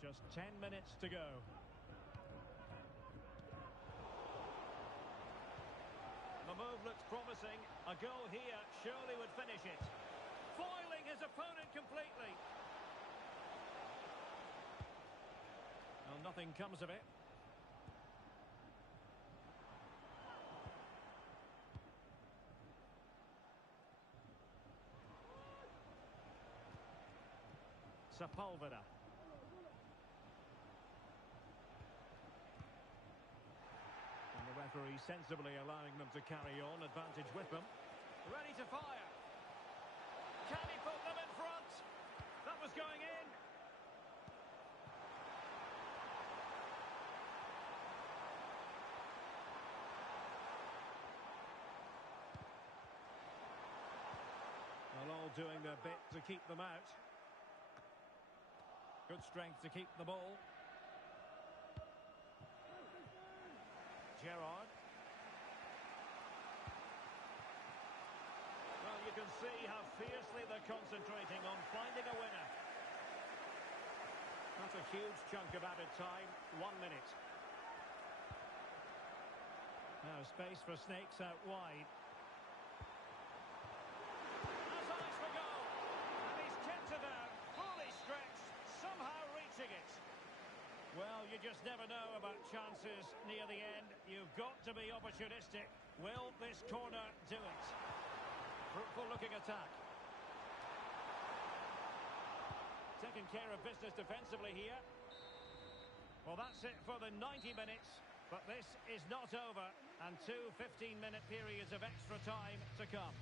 Just 10 minutes to go. The move looks promising. A goal here surely would finish it. Foiling his opponent completely. Well, nothing comes of it. Sepulveda. And the referee sensibly allowing them to carry on. Advantage with them. Ready to fire. Can he put them in front? That was going in. doing their bit to keep them out. Good strength to keep the ball. Gerrard. Well, you can see how fiercely they're concentrating on finding a winner. Not a huge chunk of added time. 1 minute. Now space for Snakes out wide. Has eyes for goal. And he's kept it out. Fully stretched. Somehow reaching it. Well, you just never know about chances near the end. You've got to be opportunistic. Will this corner do it? Fruitful looking attack. Taking care of business defensively here. Well, that's it for the 90 minutes. But this is not over. And 2 15-minute periods of extra time to come.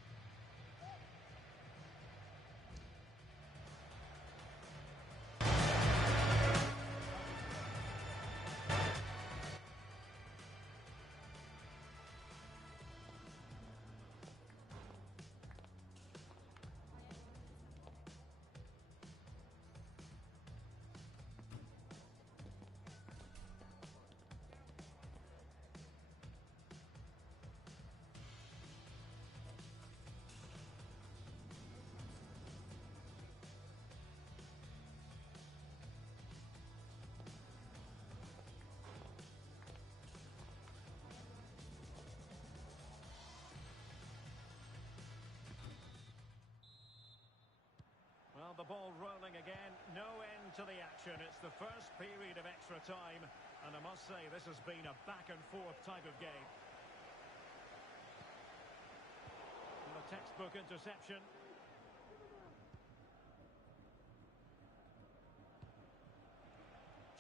Well, the ball rolling again. No end to the action. It's the first period of extra time. And I must say, this has been a back-and-forth type of game. And a textbook interception.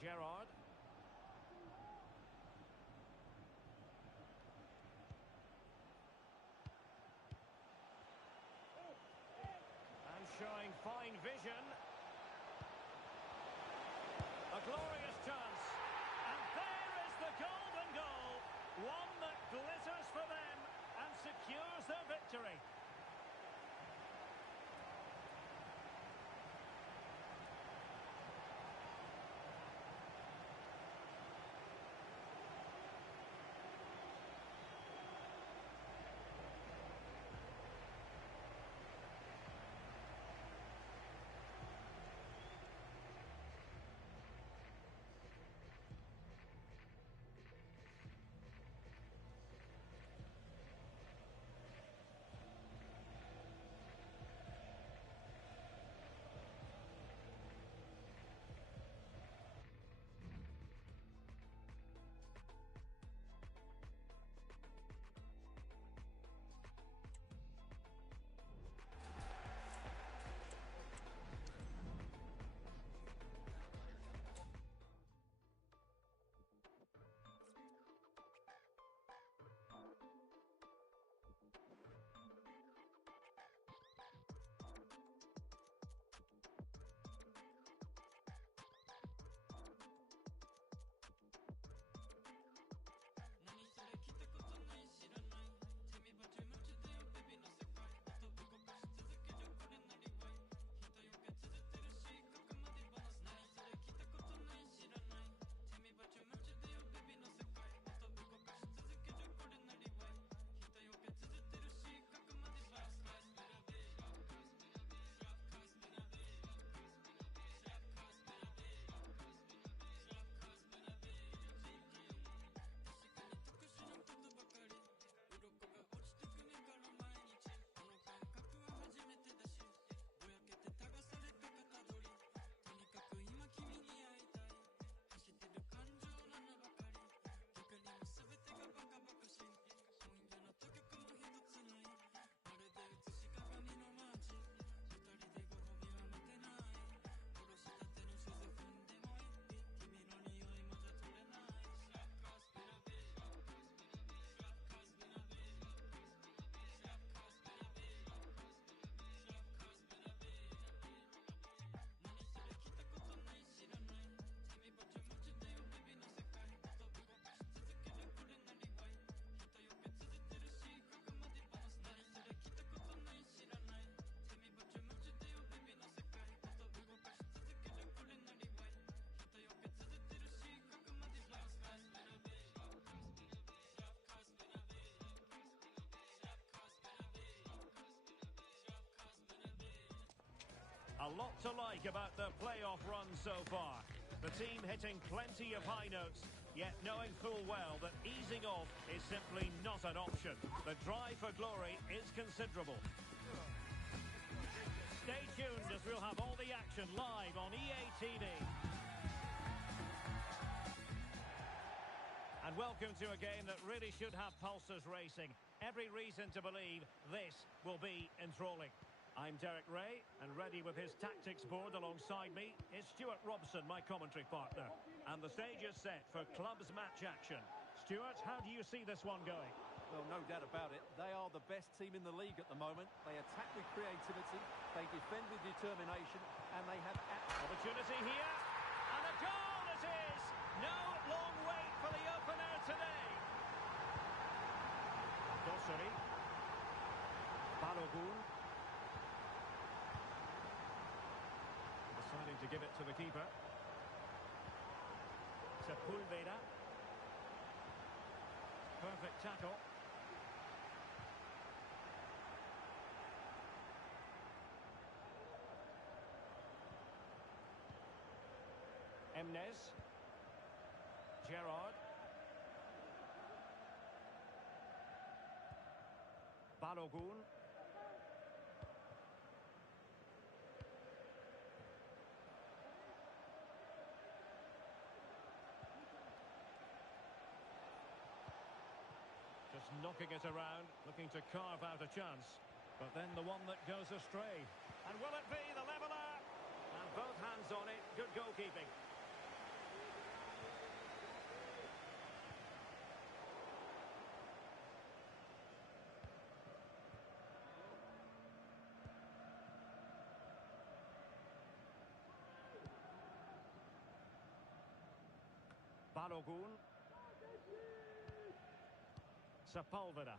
Gerrard. Showing fine vision. A glorious chance. And there is the golden goal. One that glitters for them and secures their victory. A lot to like about the playoff run so far. The team hitting plenty of high notes, yet knowing full well that easing off is simply not an option. The drive for glory is considerable. Stay tuned as we'll have all the action live on EA TV. And welcome to a game that really should have pulses racing. Every reason to believe this will be enthralling. I'm Derek Ray, and ready with his tactics board alongside me is Stuart Robson, my commentary partner. And the stage is set for clubs match action. Stuart, how do you see this one going? Well, no doubt about it. They are the best team in the league at the moment. They attack with creativity, they defend with determination, and they have... Opportunity here, and a goal it is! No long wait for the opener today. Dosseri. Balogun. Deciding to give it to the keeper. Sepulveda. Perfect tackle. Emnes. Gerrard. Balogun. Just knocking it around, looking to carve out a chance. But then the one that goes astray. And will it be the leveller? And both hands on it. Good goalkeeping. Balogun. Sepulveda.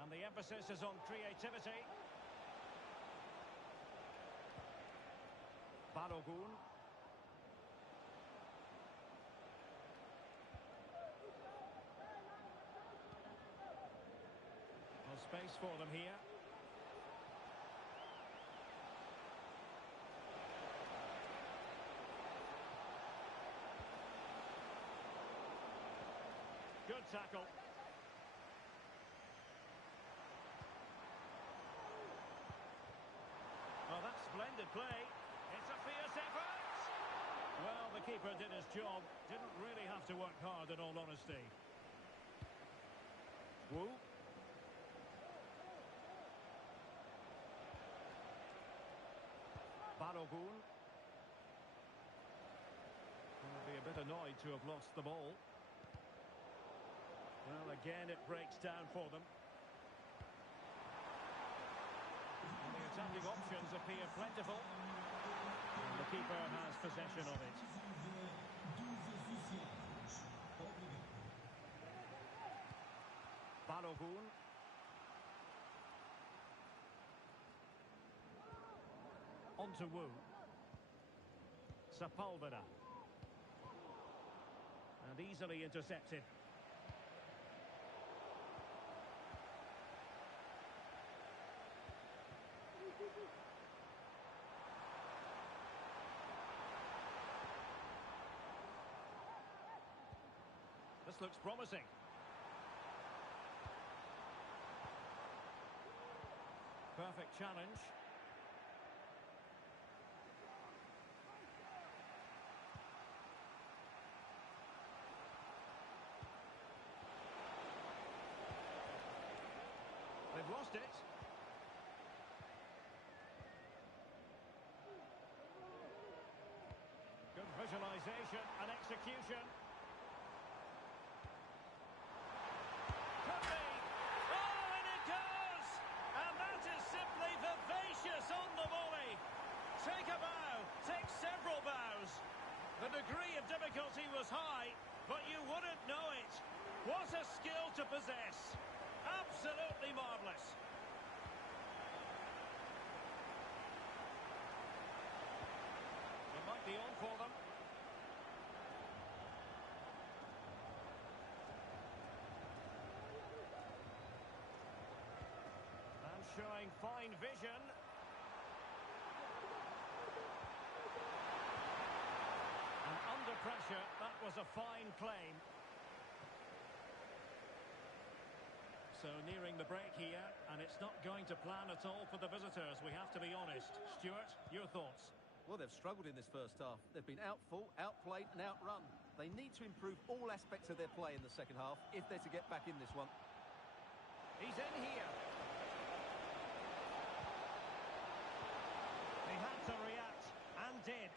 And the emphasis is on creativity. Balogun. Well, space for them here. Good tackle. Well, that's splendid play. It's a fierce effort. Well, the keeper did his job. Didn't really have to work hard, in all honesty. Wu. Balogun. Will be a bit annoyed to have lost the ball. Well, again, it breaks down for them. And the attacking options appear plentiful. And the keeper has possession of it. Balogun. On to Wu. Sepulveda. And easily intercepted. This looks promising. Perfect challenge. They've lost it. Good visualization and execution. Could be. Oh, and it goes! And that is simply vivacious on the volley. Take a bow, take several bows. The degree of difficulty was high, but you wouldn't know it. What a skill to possess. Absolutely marvellous. It might be on for them. fine vision. And under pressure, that was a fine claim. So nearing the break here, and it's not going to plan at all for the visitors, we have to be honest. Stuart, your thoughts? Well, they've struggled in this first half. They've been outfought, outplayed and outrun. They need to improve all aspects of their play in the second half if they're to get back in this one. He's in here. He had to react, and did.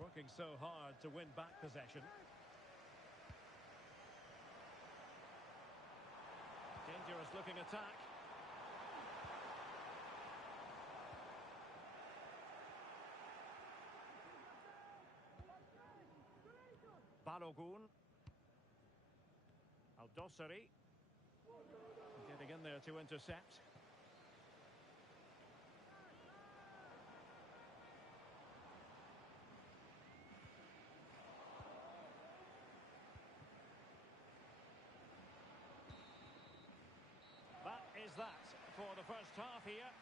Working so hard to win back possession. Dangerous looking attack. Balogun. Al-Dossari. Getting in there to intercept. That is that for the first half here.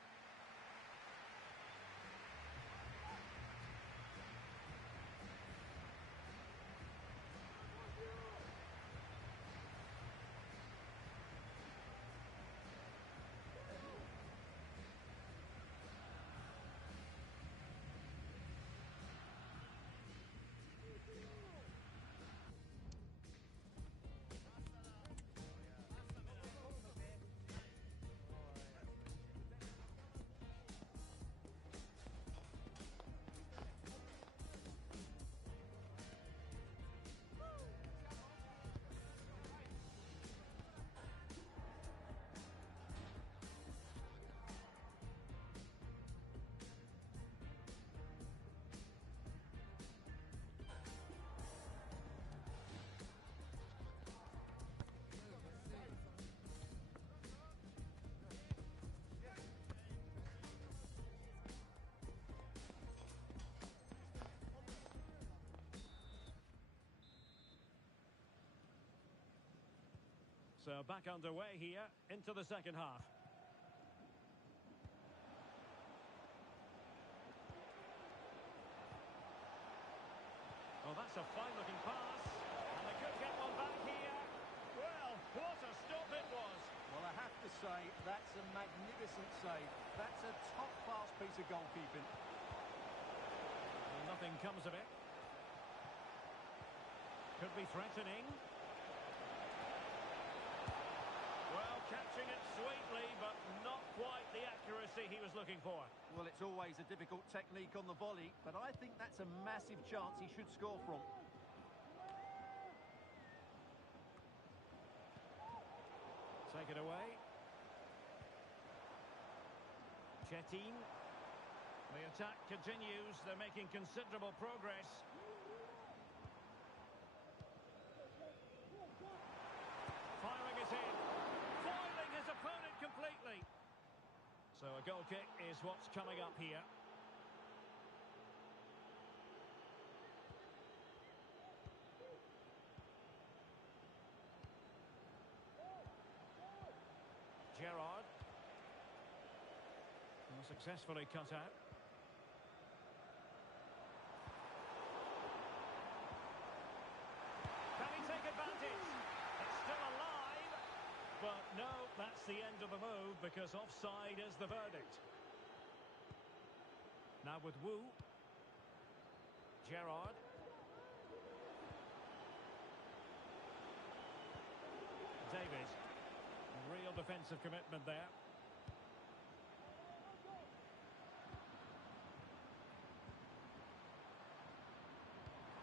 So back underway here into the second half. Oh, that's a fine-looking pass. And they could get one back here. Well, what a stop it was. Well, I have to say, that's a magnificent save. That's a top-class piece of goalkeeping. Well, nothing comes of it. Could be threatening. Well, catching it sweetly, but not quite the accuracy he was looking for. Well, it's always a difficult technique on the volley, but I think that's a massive chance he should score from. Take it away. Chetin. The attack continues. They're making considerable progress. Firing it in. Foiling his opponent completely. So a goal kick is what's coming up here. Gerrard. Well, successfully cut out. Can he take advantage? It's still alive. But no, that's the end of the move because offside is the verdict. Now with Wu. Gerrard. David. Real defensive commitment there.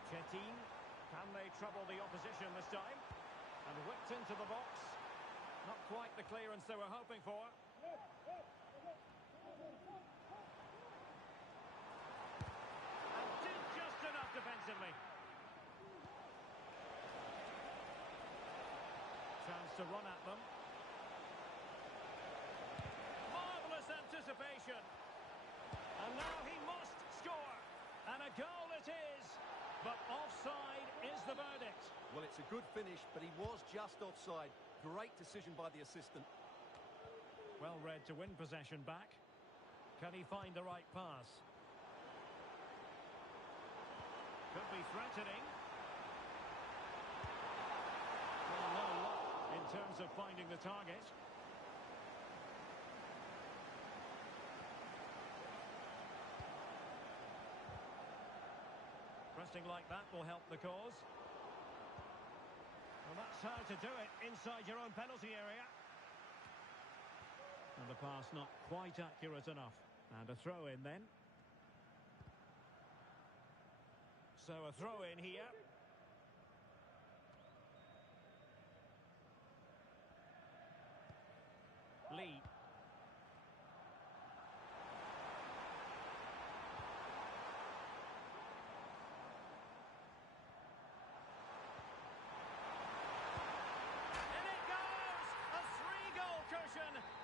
Chetin. Can they trouble the opposition this time? And whipped into the box. Not quite the clearance they were hoping for. And did just enough defensively. Chance to run at them. Marvellous anticipation. And now he must a goal it is! But offside is the verdict. Well, it's a good finish, but he was just offside. Great decision by the assistant. Well read to win possession back. Can he find the right pass? Could be threatening. Well, no luck in terms of finding the target. Pressing like that will help the cause. Well, that's how to do it inside your own penalty area. And the pass not quite accurate enough. And a throw in then. So a throw in here. Lee.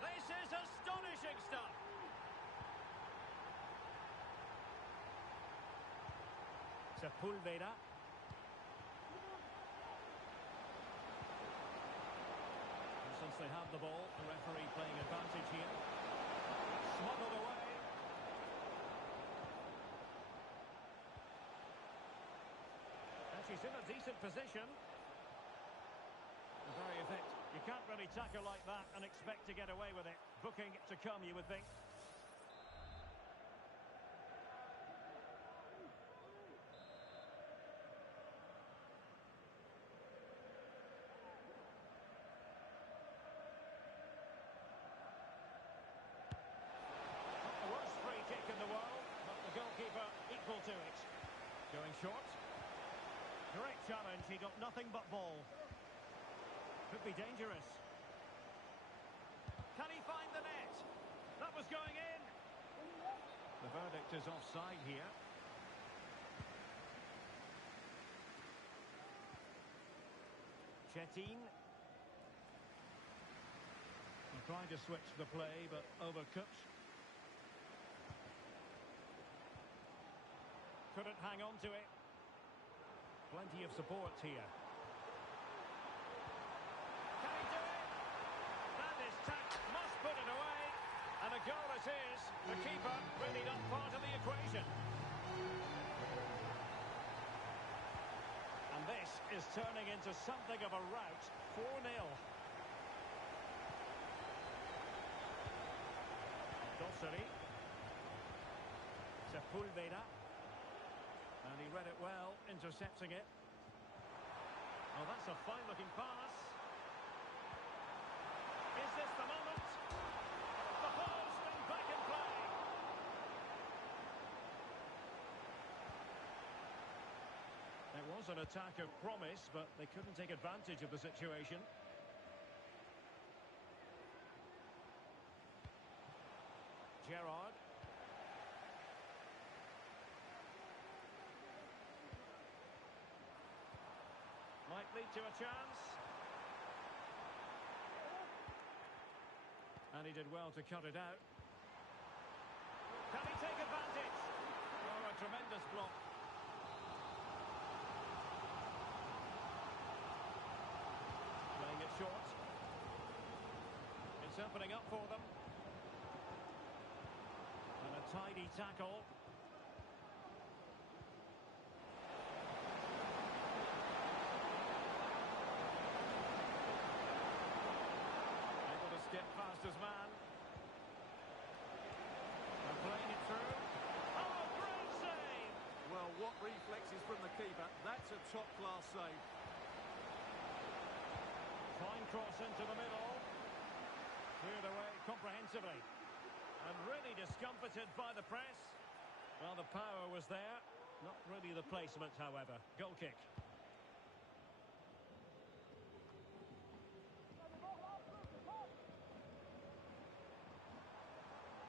This is astonishing stuff. Sepulveda. And since they have the ball, the referee playing advantage here. Smuggled away. And she's in a decent position. Very effective. You can't really tackle like that and expect to get away with it. Booking to come, you would think. Not the worst free kick in the world, but the goalkeeper equal to it. Going short. Great challenge, he got nothing but ball. Could be dangerous. Can he find the net? That was going in. The verdict is offside here. Chetin. Trying to switch the play, but overcooked. Couldn't hang on to it. Plenty of support here. Put it away, and a goal it is. The keeper really not part of the equation. And this is turning into something of a rout. 4-0. Dosseri. Sepulveda. And he read it well, intercepting it. Oh, that's a fine-looking pass. Is this the moment? The post and back in play. It was an attack of promise, but they couldn't take advantage of the situation. Gerrard. Might lead to a chance. And he did well to cut it out. Can he take advantage? Oh, a tremendous block. Playing it short. It's opening up for them. And a tidy tackle. Get past his man. And playing it through. Oh, great save! Well, what reflexes from the keeper. That's a top-class save. Fine cross into the middle. Cleared away comprehensively. And really discomfited by the press. Well, the power was there. Not really the placement, however. Goal kick.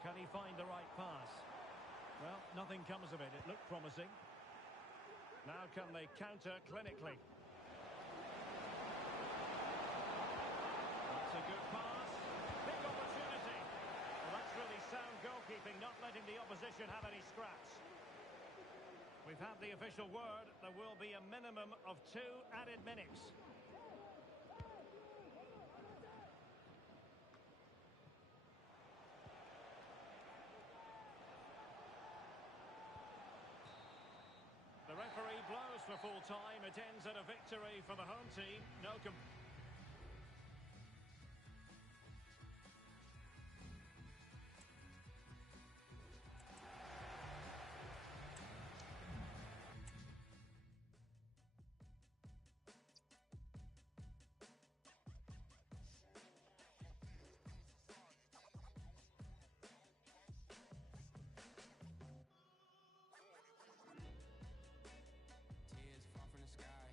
Can he find the right pass? Well, nothing comes of it. It looked promising. Now can they counter clinically? That's a good pass. Big opportunity. Well, that's really sound goalkeeping, not letting the opposition have any scraps. We We've had the official word. There will be a minimum of 2 added minutes. The referee blows for full time. It ends at a victory for the home team. No Tears fall from the sky.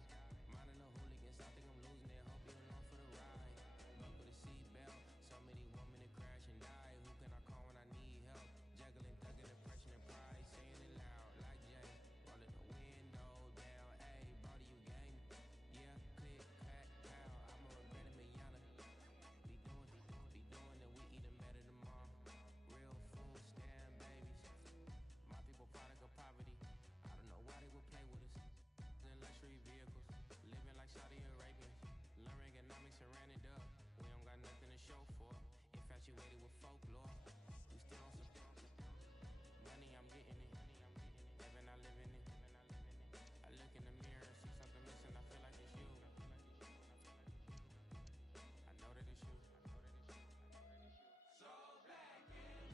Minding the hooligans, I think I'm losing it. Hope you're along for the ride. Buckle the seatbelt. So many women that crash and die. Who can I call when I need help? Juggling, thugging, depression and pride. Saying it loud like Jay. Rolling the window down. Hey, Brody, you game? Yeah, click, clack, pow. I'm a regret a manana. Be doing it. We eat them better tomorrow. Real food stand babies. My people product of poverty. I don't know why they would play with us. In luxury vehicles, living like Saudi Arabians. Learn economics and ran it up. We don't got nothing to show for. Infatuated with folklore. We still on some money, I'm getting it. Living, I live in it. I look in the mirror and see something missing. I feel like it's you. I know that it's you. So black and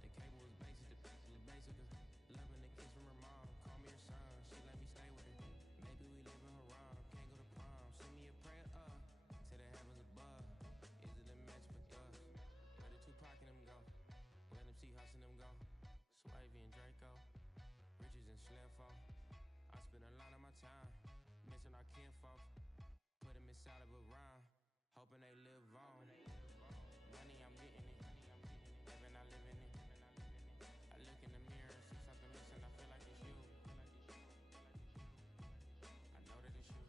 The cable was basic, the picture was basic. Loving the kiss from her mom. Call me her son, she let me stay with her. Maybe we live in Haram, can't go to prom. Send me a prayer to the heavens above. Is it a match with us? Where did Tupac and them go? Where them see Hus and them go? Swavy and Draco, Riches and Slimfo. I spend a lot of my time missing our kinfolk. Put them inside of a rhyme, hoping they live on. Money, I'm getting it. Living, I live in it. I look in the mirror and see something missing. I feel like it's you. I know that it's you.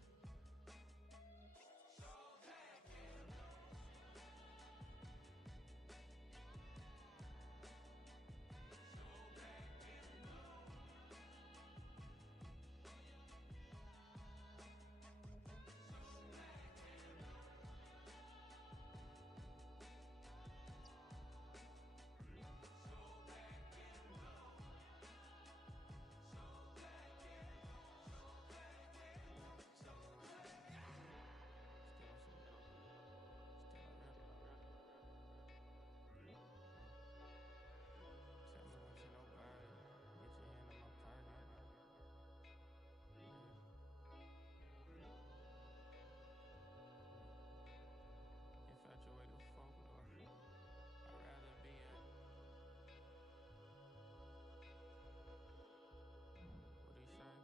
Infatuated with folklore. I'd rather be a. What'd he say?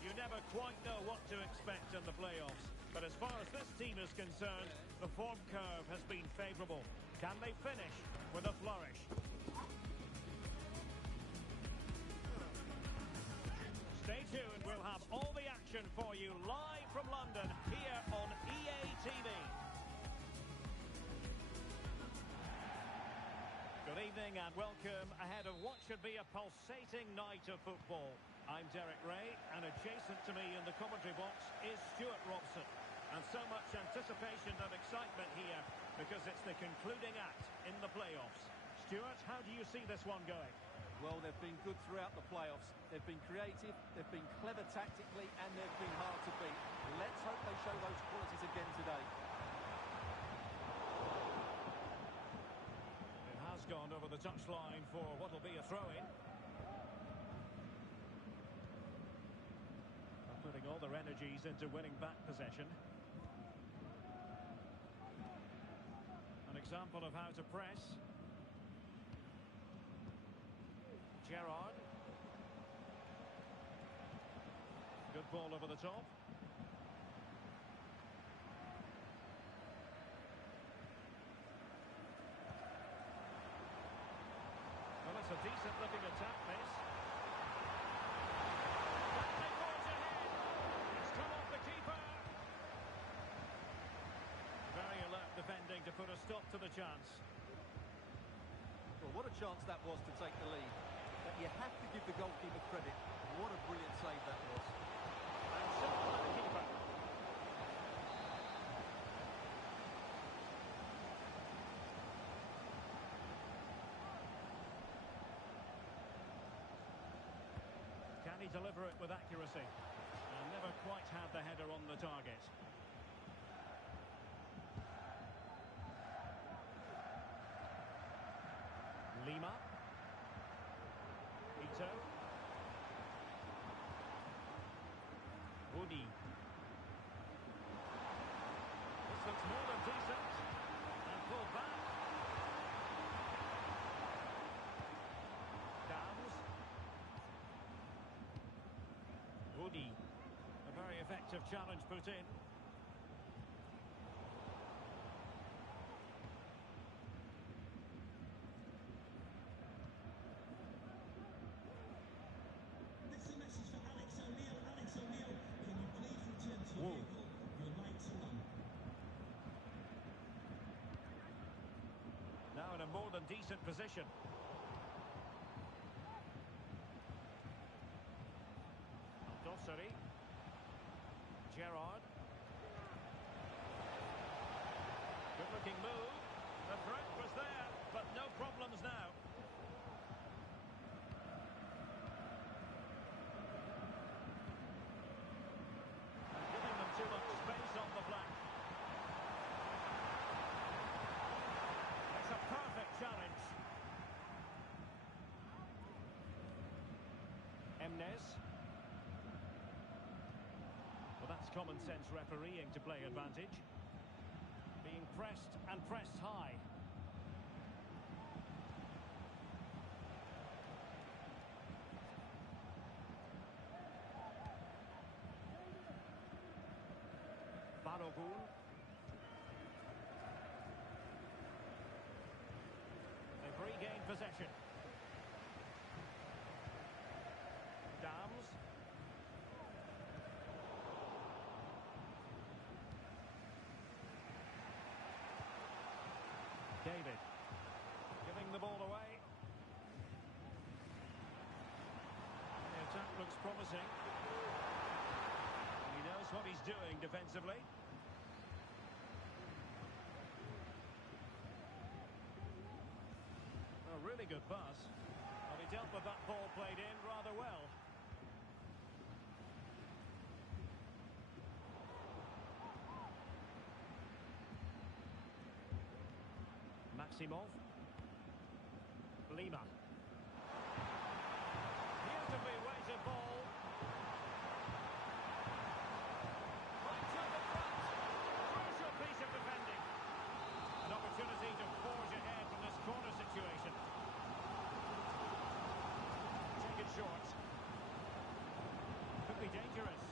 You never quite know what to expect in the playoffs. But as far as this team is concerned, the form curve has been favourable. Can they finish with a flourish? Stay tuned. We'll have all the action for you live from London here on EA TV. Good evening and welcome ahead of what should be a pulsating night of football. I'm Derek Ray, and adjacent to me in the commentary box is Stuart Robson. And so much anticipation and excitement here because it's the concluding act in the playoffs. Stuart, how do you see this one going? Well, they've been good throughout the playoffs. They've been creative, they've been clever tactically, and they've been hard to beat. Let's hope they show those qualities again today. It has gone over the touchline for what will be a throw-in. They're putting all their energies into winning back possession. An example of how to press. Gerrard. Good ball over the top. Well, it's a decent looking attack, this. Bradley forge ahead. It's come off the keeper. Very alert defending to put a stop to the chance. Well, what a chance that was to take the lead. But you have to give the goalkeeper credit. What a brilliant save that was. And saved by the keeper. Can he deliver it with accuracy? And never quite had the header on the target. Lima. Ito. Woody. This looks more than decent. And pulled back. Downs. Woody. A very effective challenge put in. This is a message for Alex O'Neill. Alex O'Neill, can you please return to your vehicle? Your lights are on. Now in a more than decent position. Dossary. Gerrard. Good looking move. The threat was there, but no problems now. And giving them too much space on the flank. It's a perfect challenge. Emnes. Well, that's common sense refereeing to play advantage. Being pressed and pressed high. Balogun. They've regained possession. Dams. David. Giving the ball away. The attack looks promising. He knows what he's doing defensively. A really good pass. Well, he dealt with that ball played in rather well. Maximov. Lima. Beautifully weighted ball. Right to the front. Crucial piece of defending. An opportunity to forge ahead from this corner situation. Take it short. Could be dangerous.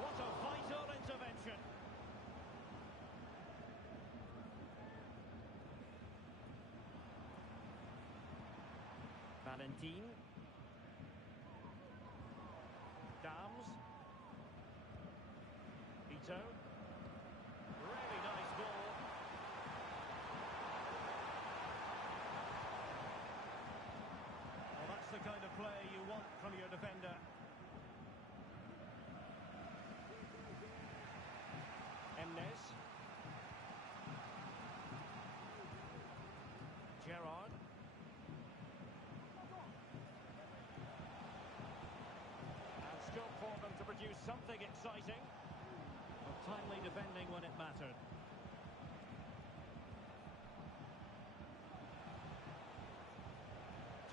What a vital intervention. Valentin. Dams. Ito. Really nice ball. Well, that's the kind of play you want from your defender. Emnes. Gerrard. And scope for them to produce something exciting. But timely defending when it mattered.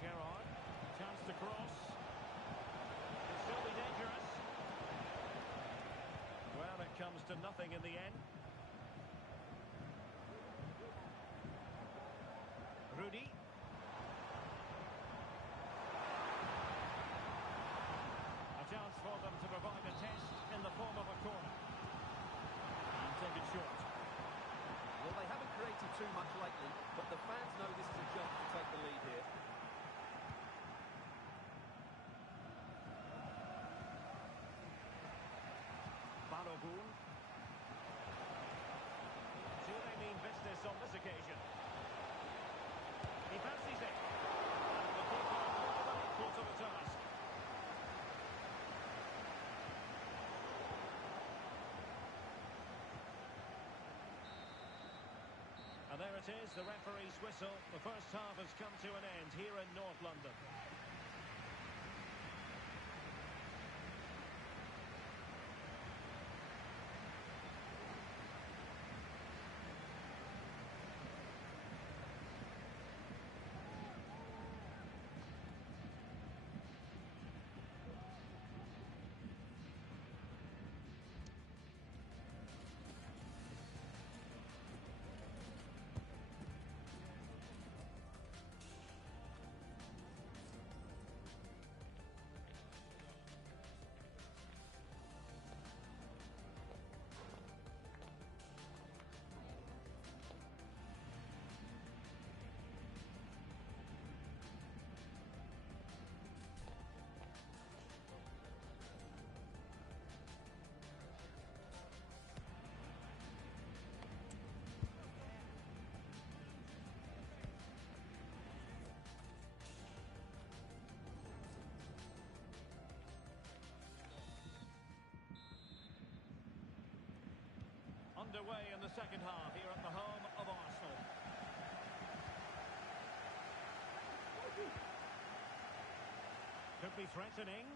Gerrard. Chance to cross. Could still be dangerous. Well, it comes to nothing in the end. Rudy. fans know this is a job to take the lead here. Balogun. Do they mean business on this occasion? He fancies it. And the keeper more than equal to the task. And there it is, the referee's whistle. The first half has come to an end here in North London. Underway in the second half here at the home of Arsenal. Could be threatening.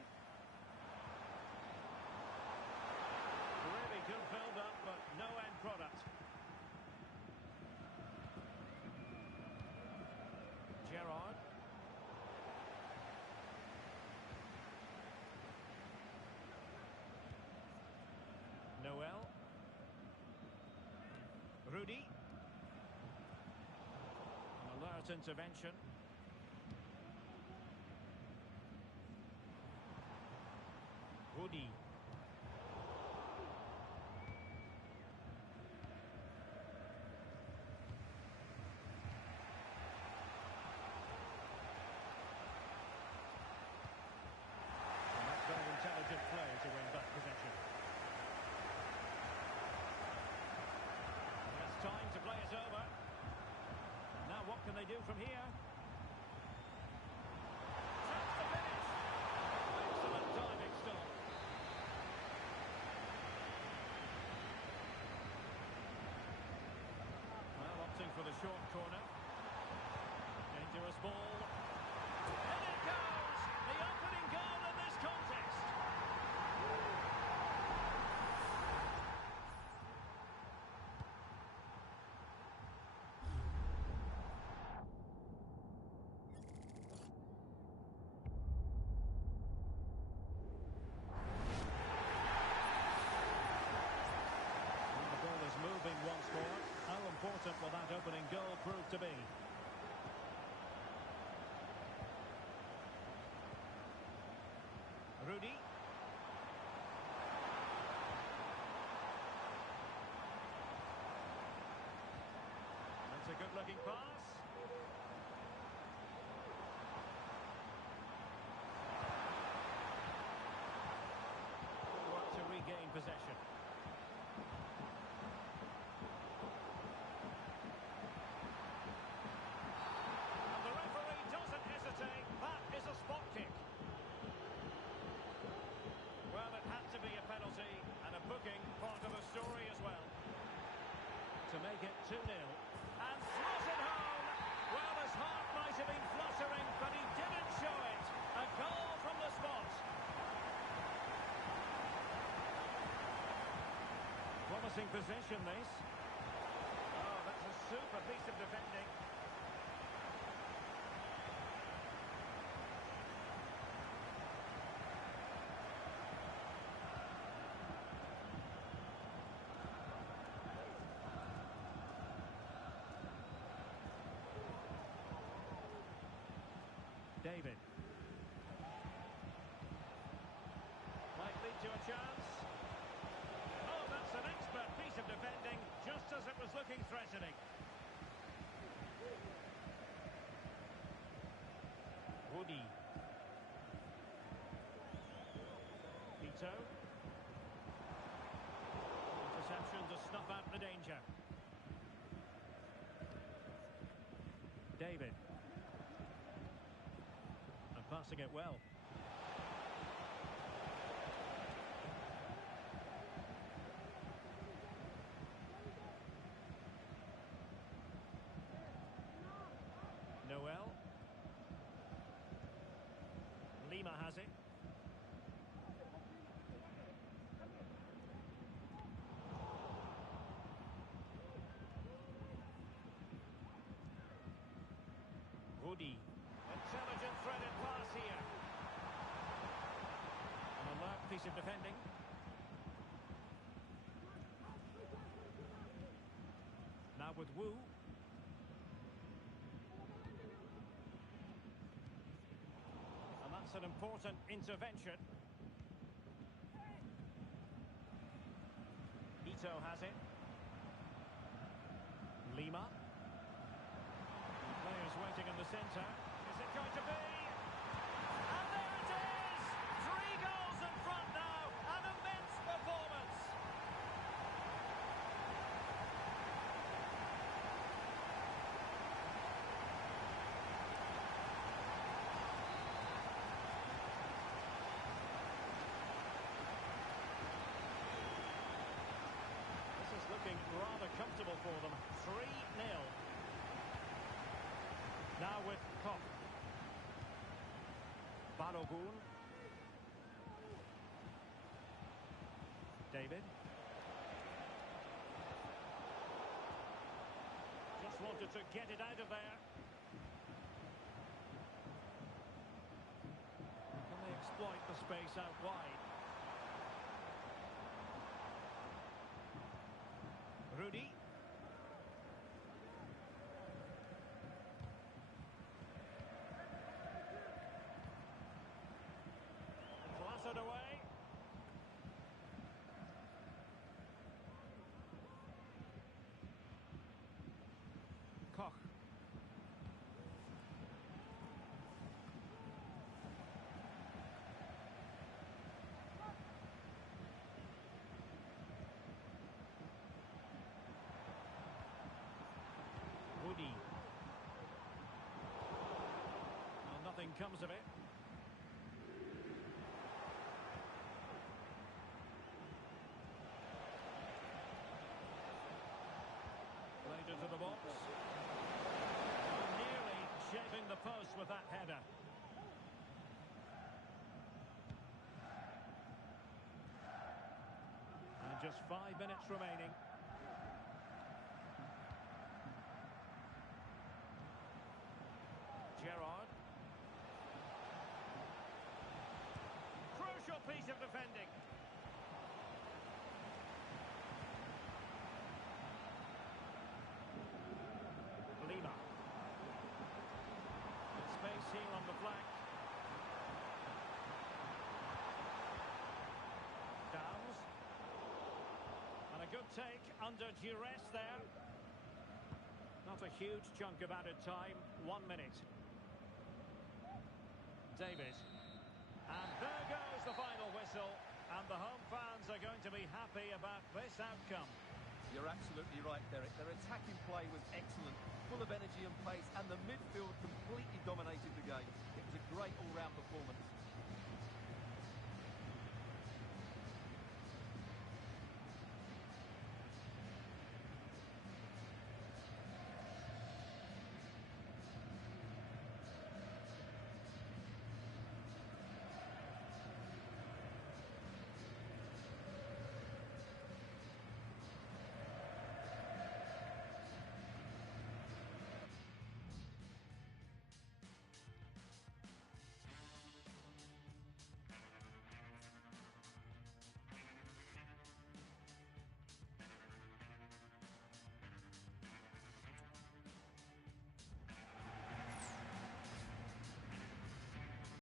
Really good build-up, but no end product. Gerrard. Noel. Rudy. An alert intervention. Rudy. And that's very intelligent play to win back possession. Time to play it over. Now what can they do from here? Chance to finish. Excellent timing still. Well, opting for the short corner. Dangerous ball. And it goes! The opening goal in this contest. Moving once more. How important will that opening goal prove to be? Rudy. That's a good-looking pass. Good work to regain possession. That is a spot kick. Well, it had to be a penalty, and a booking part of the story as well. To make it 2-0. And slotted home! Well, his heart might have been fluttering, but he didn't show it. A goal from the spot. Promising possession, this. Oh, that's a super piece of defending. David. Might lead to a chance. Oh, that's an expert piece of defending, just as it was looking threatening. Woody. Ito. Interception to snuff out the danger. David. And passing it well. Noel. Lima has it. Woody. Intelligent threaded pass here. An alert piece of defending. Now with Wu. And that's an important intervention. Ito has it. Lima. Players waiting in the centre. Is it going to be? And there it is! 3 goals in front now. An immense performance. This is looking rather comfortable for them. 3-0. Now with Koch. Balogun. David. Just wanted to get it out of there. Can they exploit the space out wide? Rudy. Clattered away. Koch. Woody. Well, nothing comes of it. Played into the box. Nearly shaving the post with that header. And just 5 minutes remaining. Gerrard. Crucial piece of defending. Lima. Space here on the flank. Downs. And a good take under duress there. Not a huge chunk of added time. 1 minute. David. And there goes the final whistle. And the home fans are going to be happy about this outcome. You're absolutely right, Derek. Their attacking play was excellent, full of energy and pace, and the midfield completely dominated the game. It was a great all-round performance.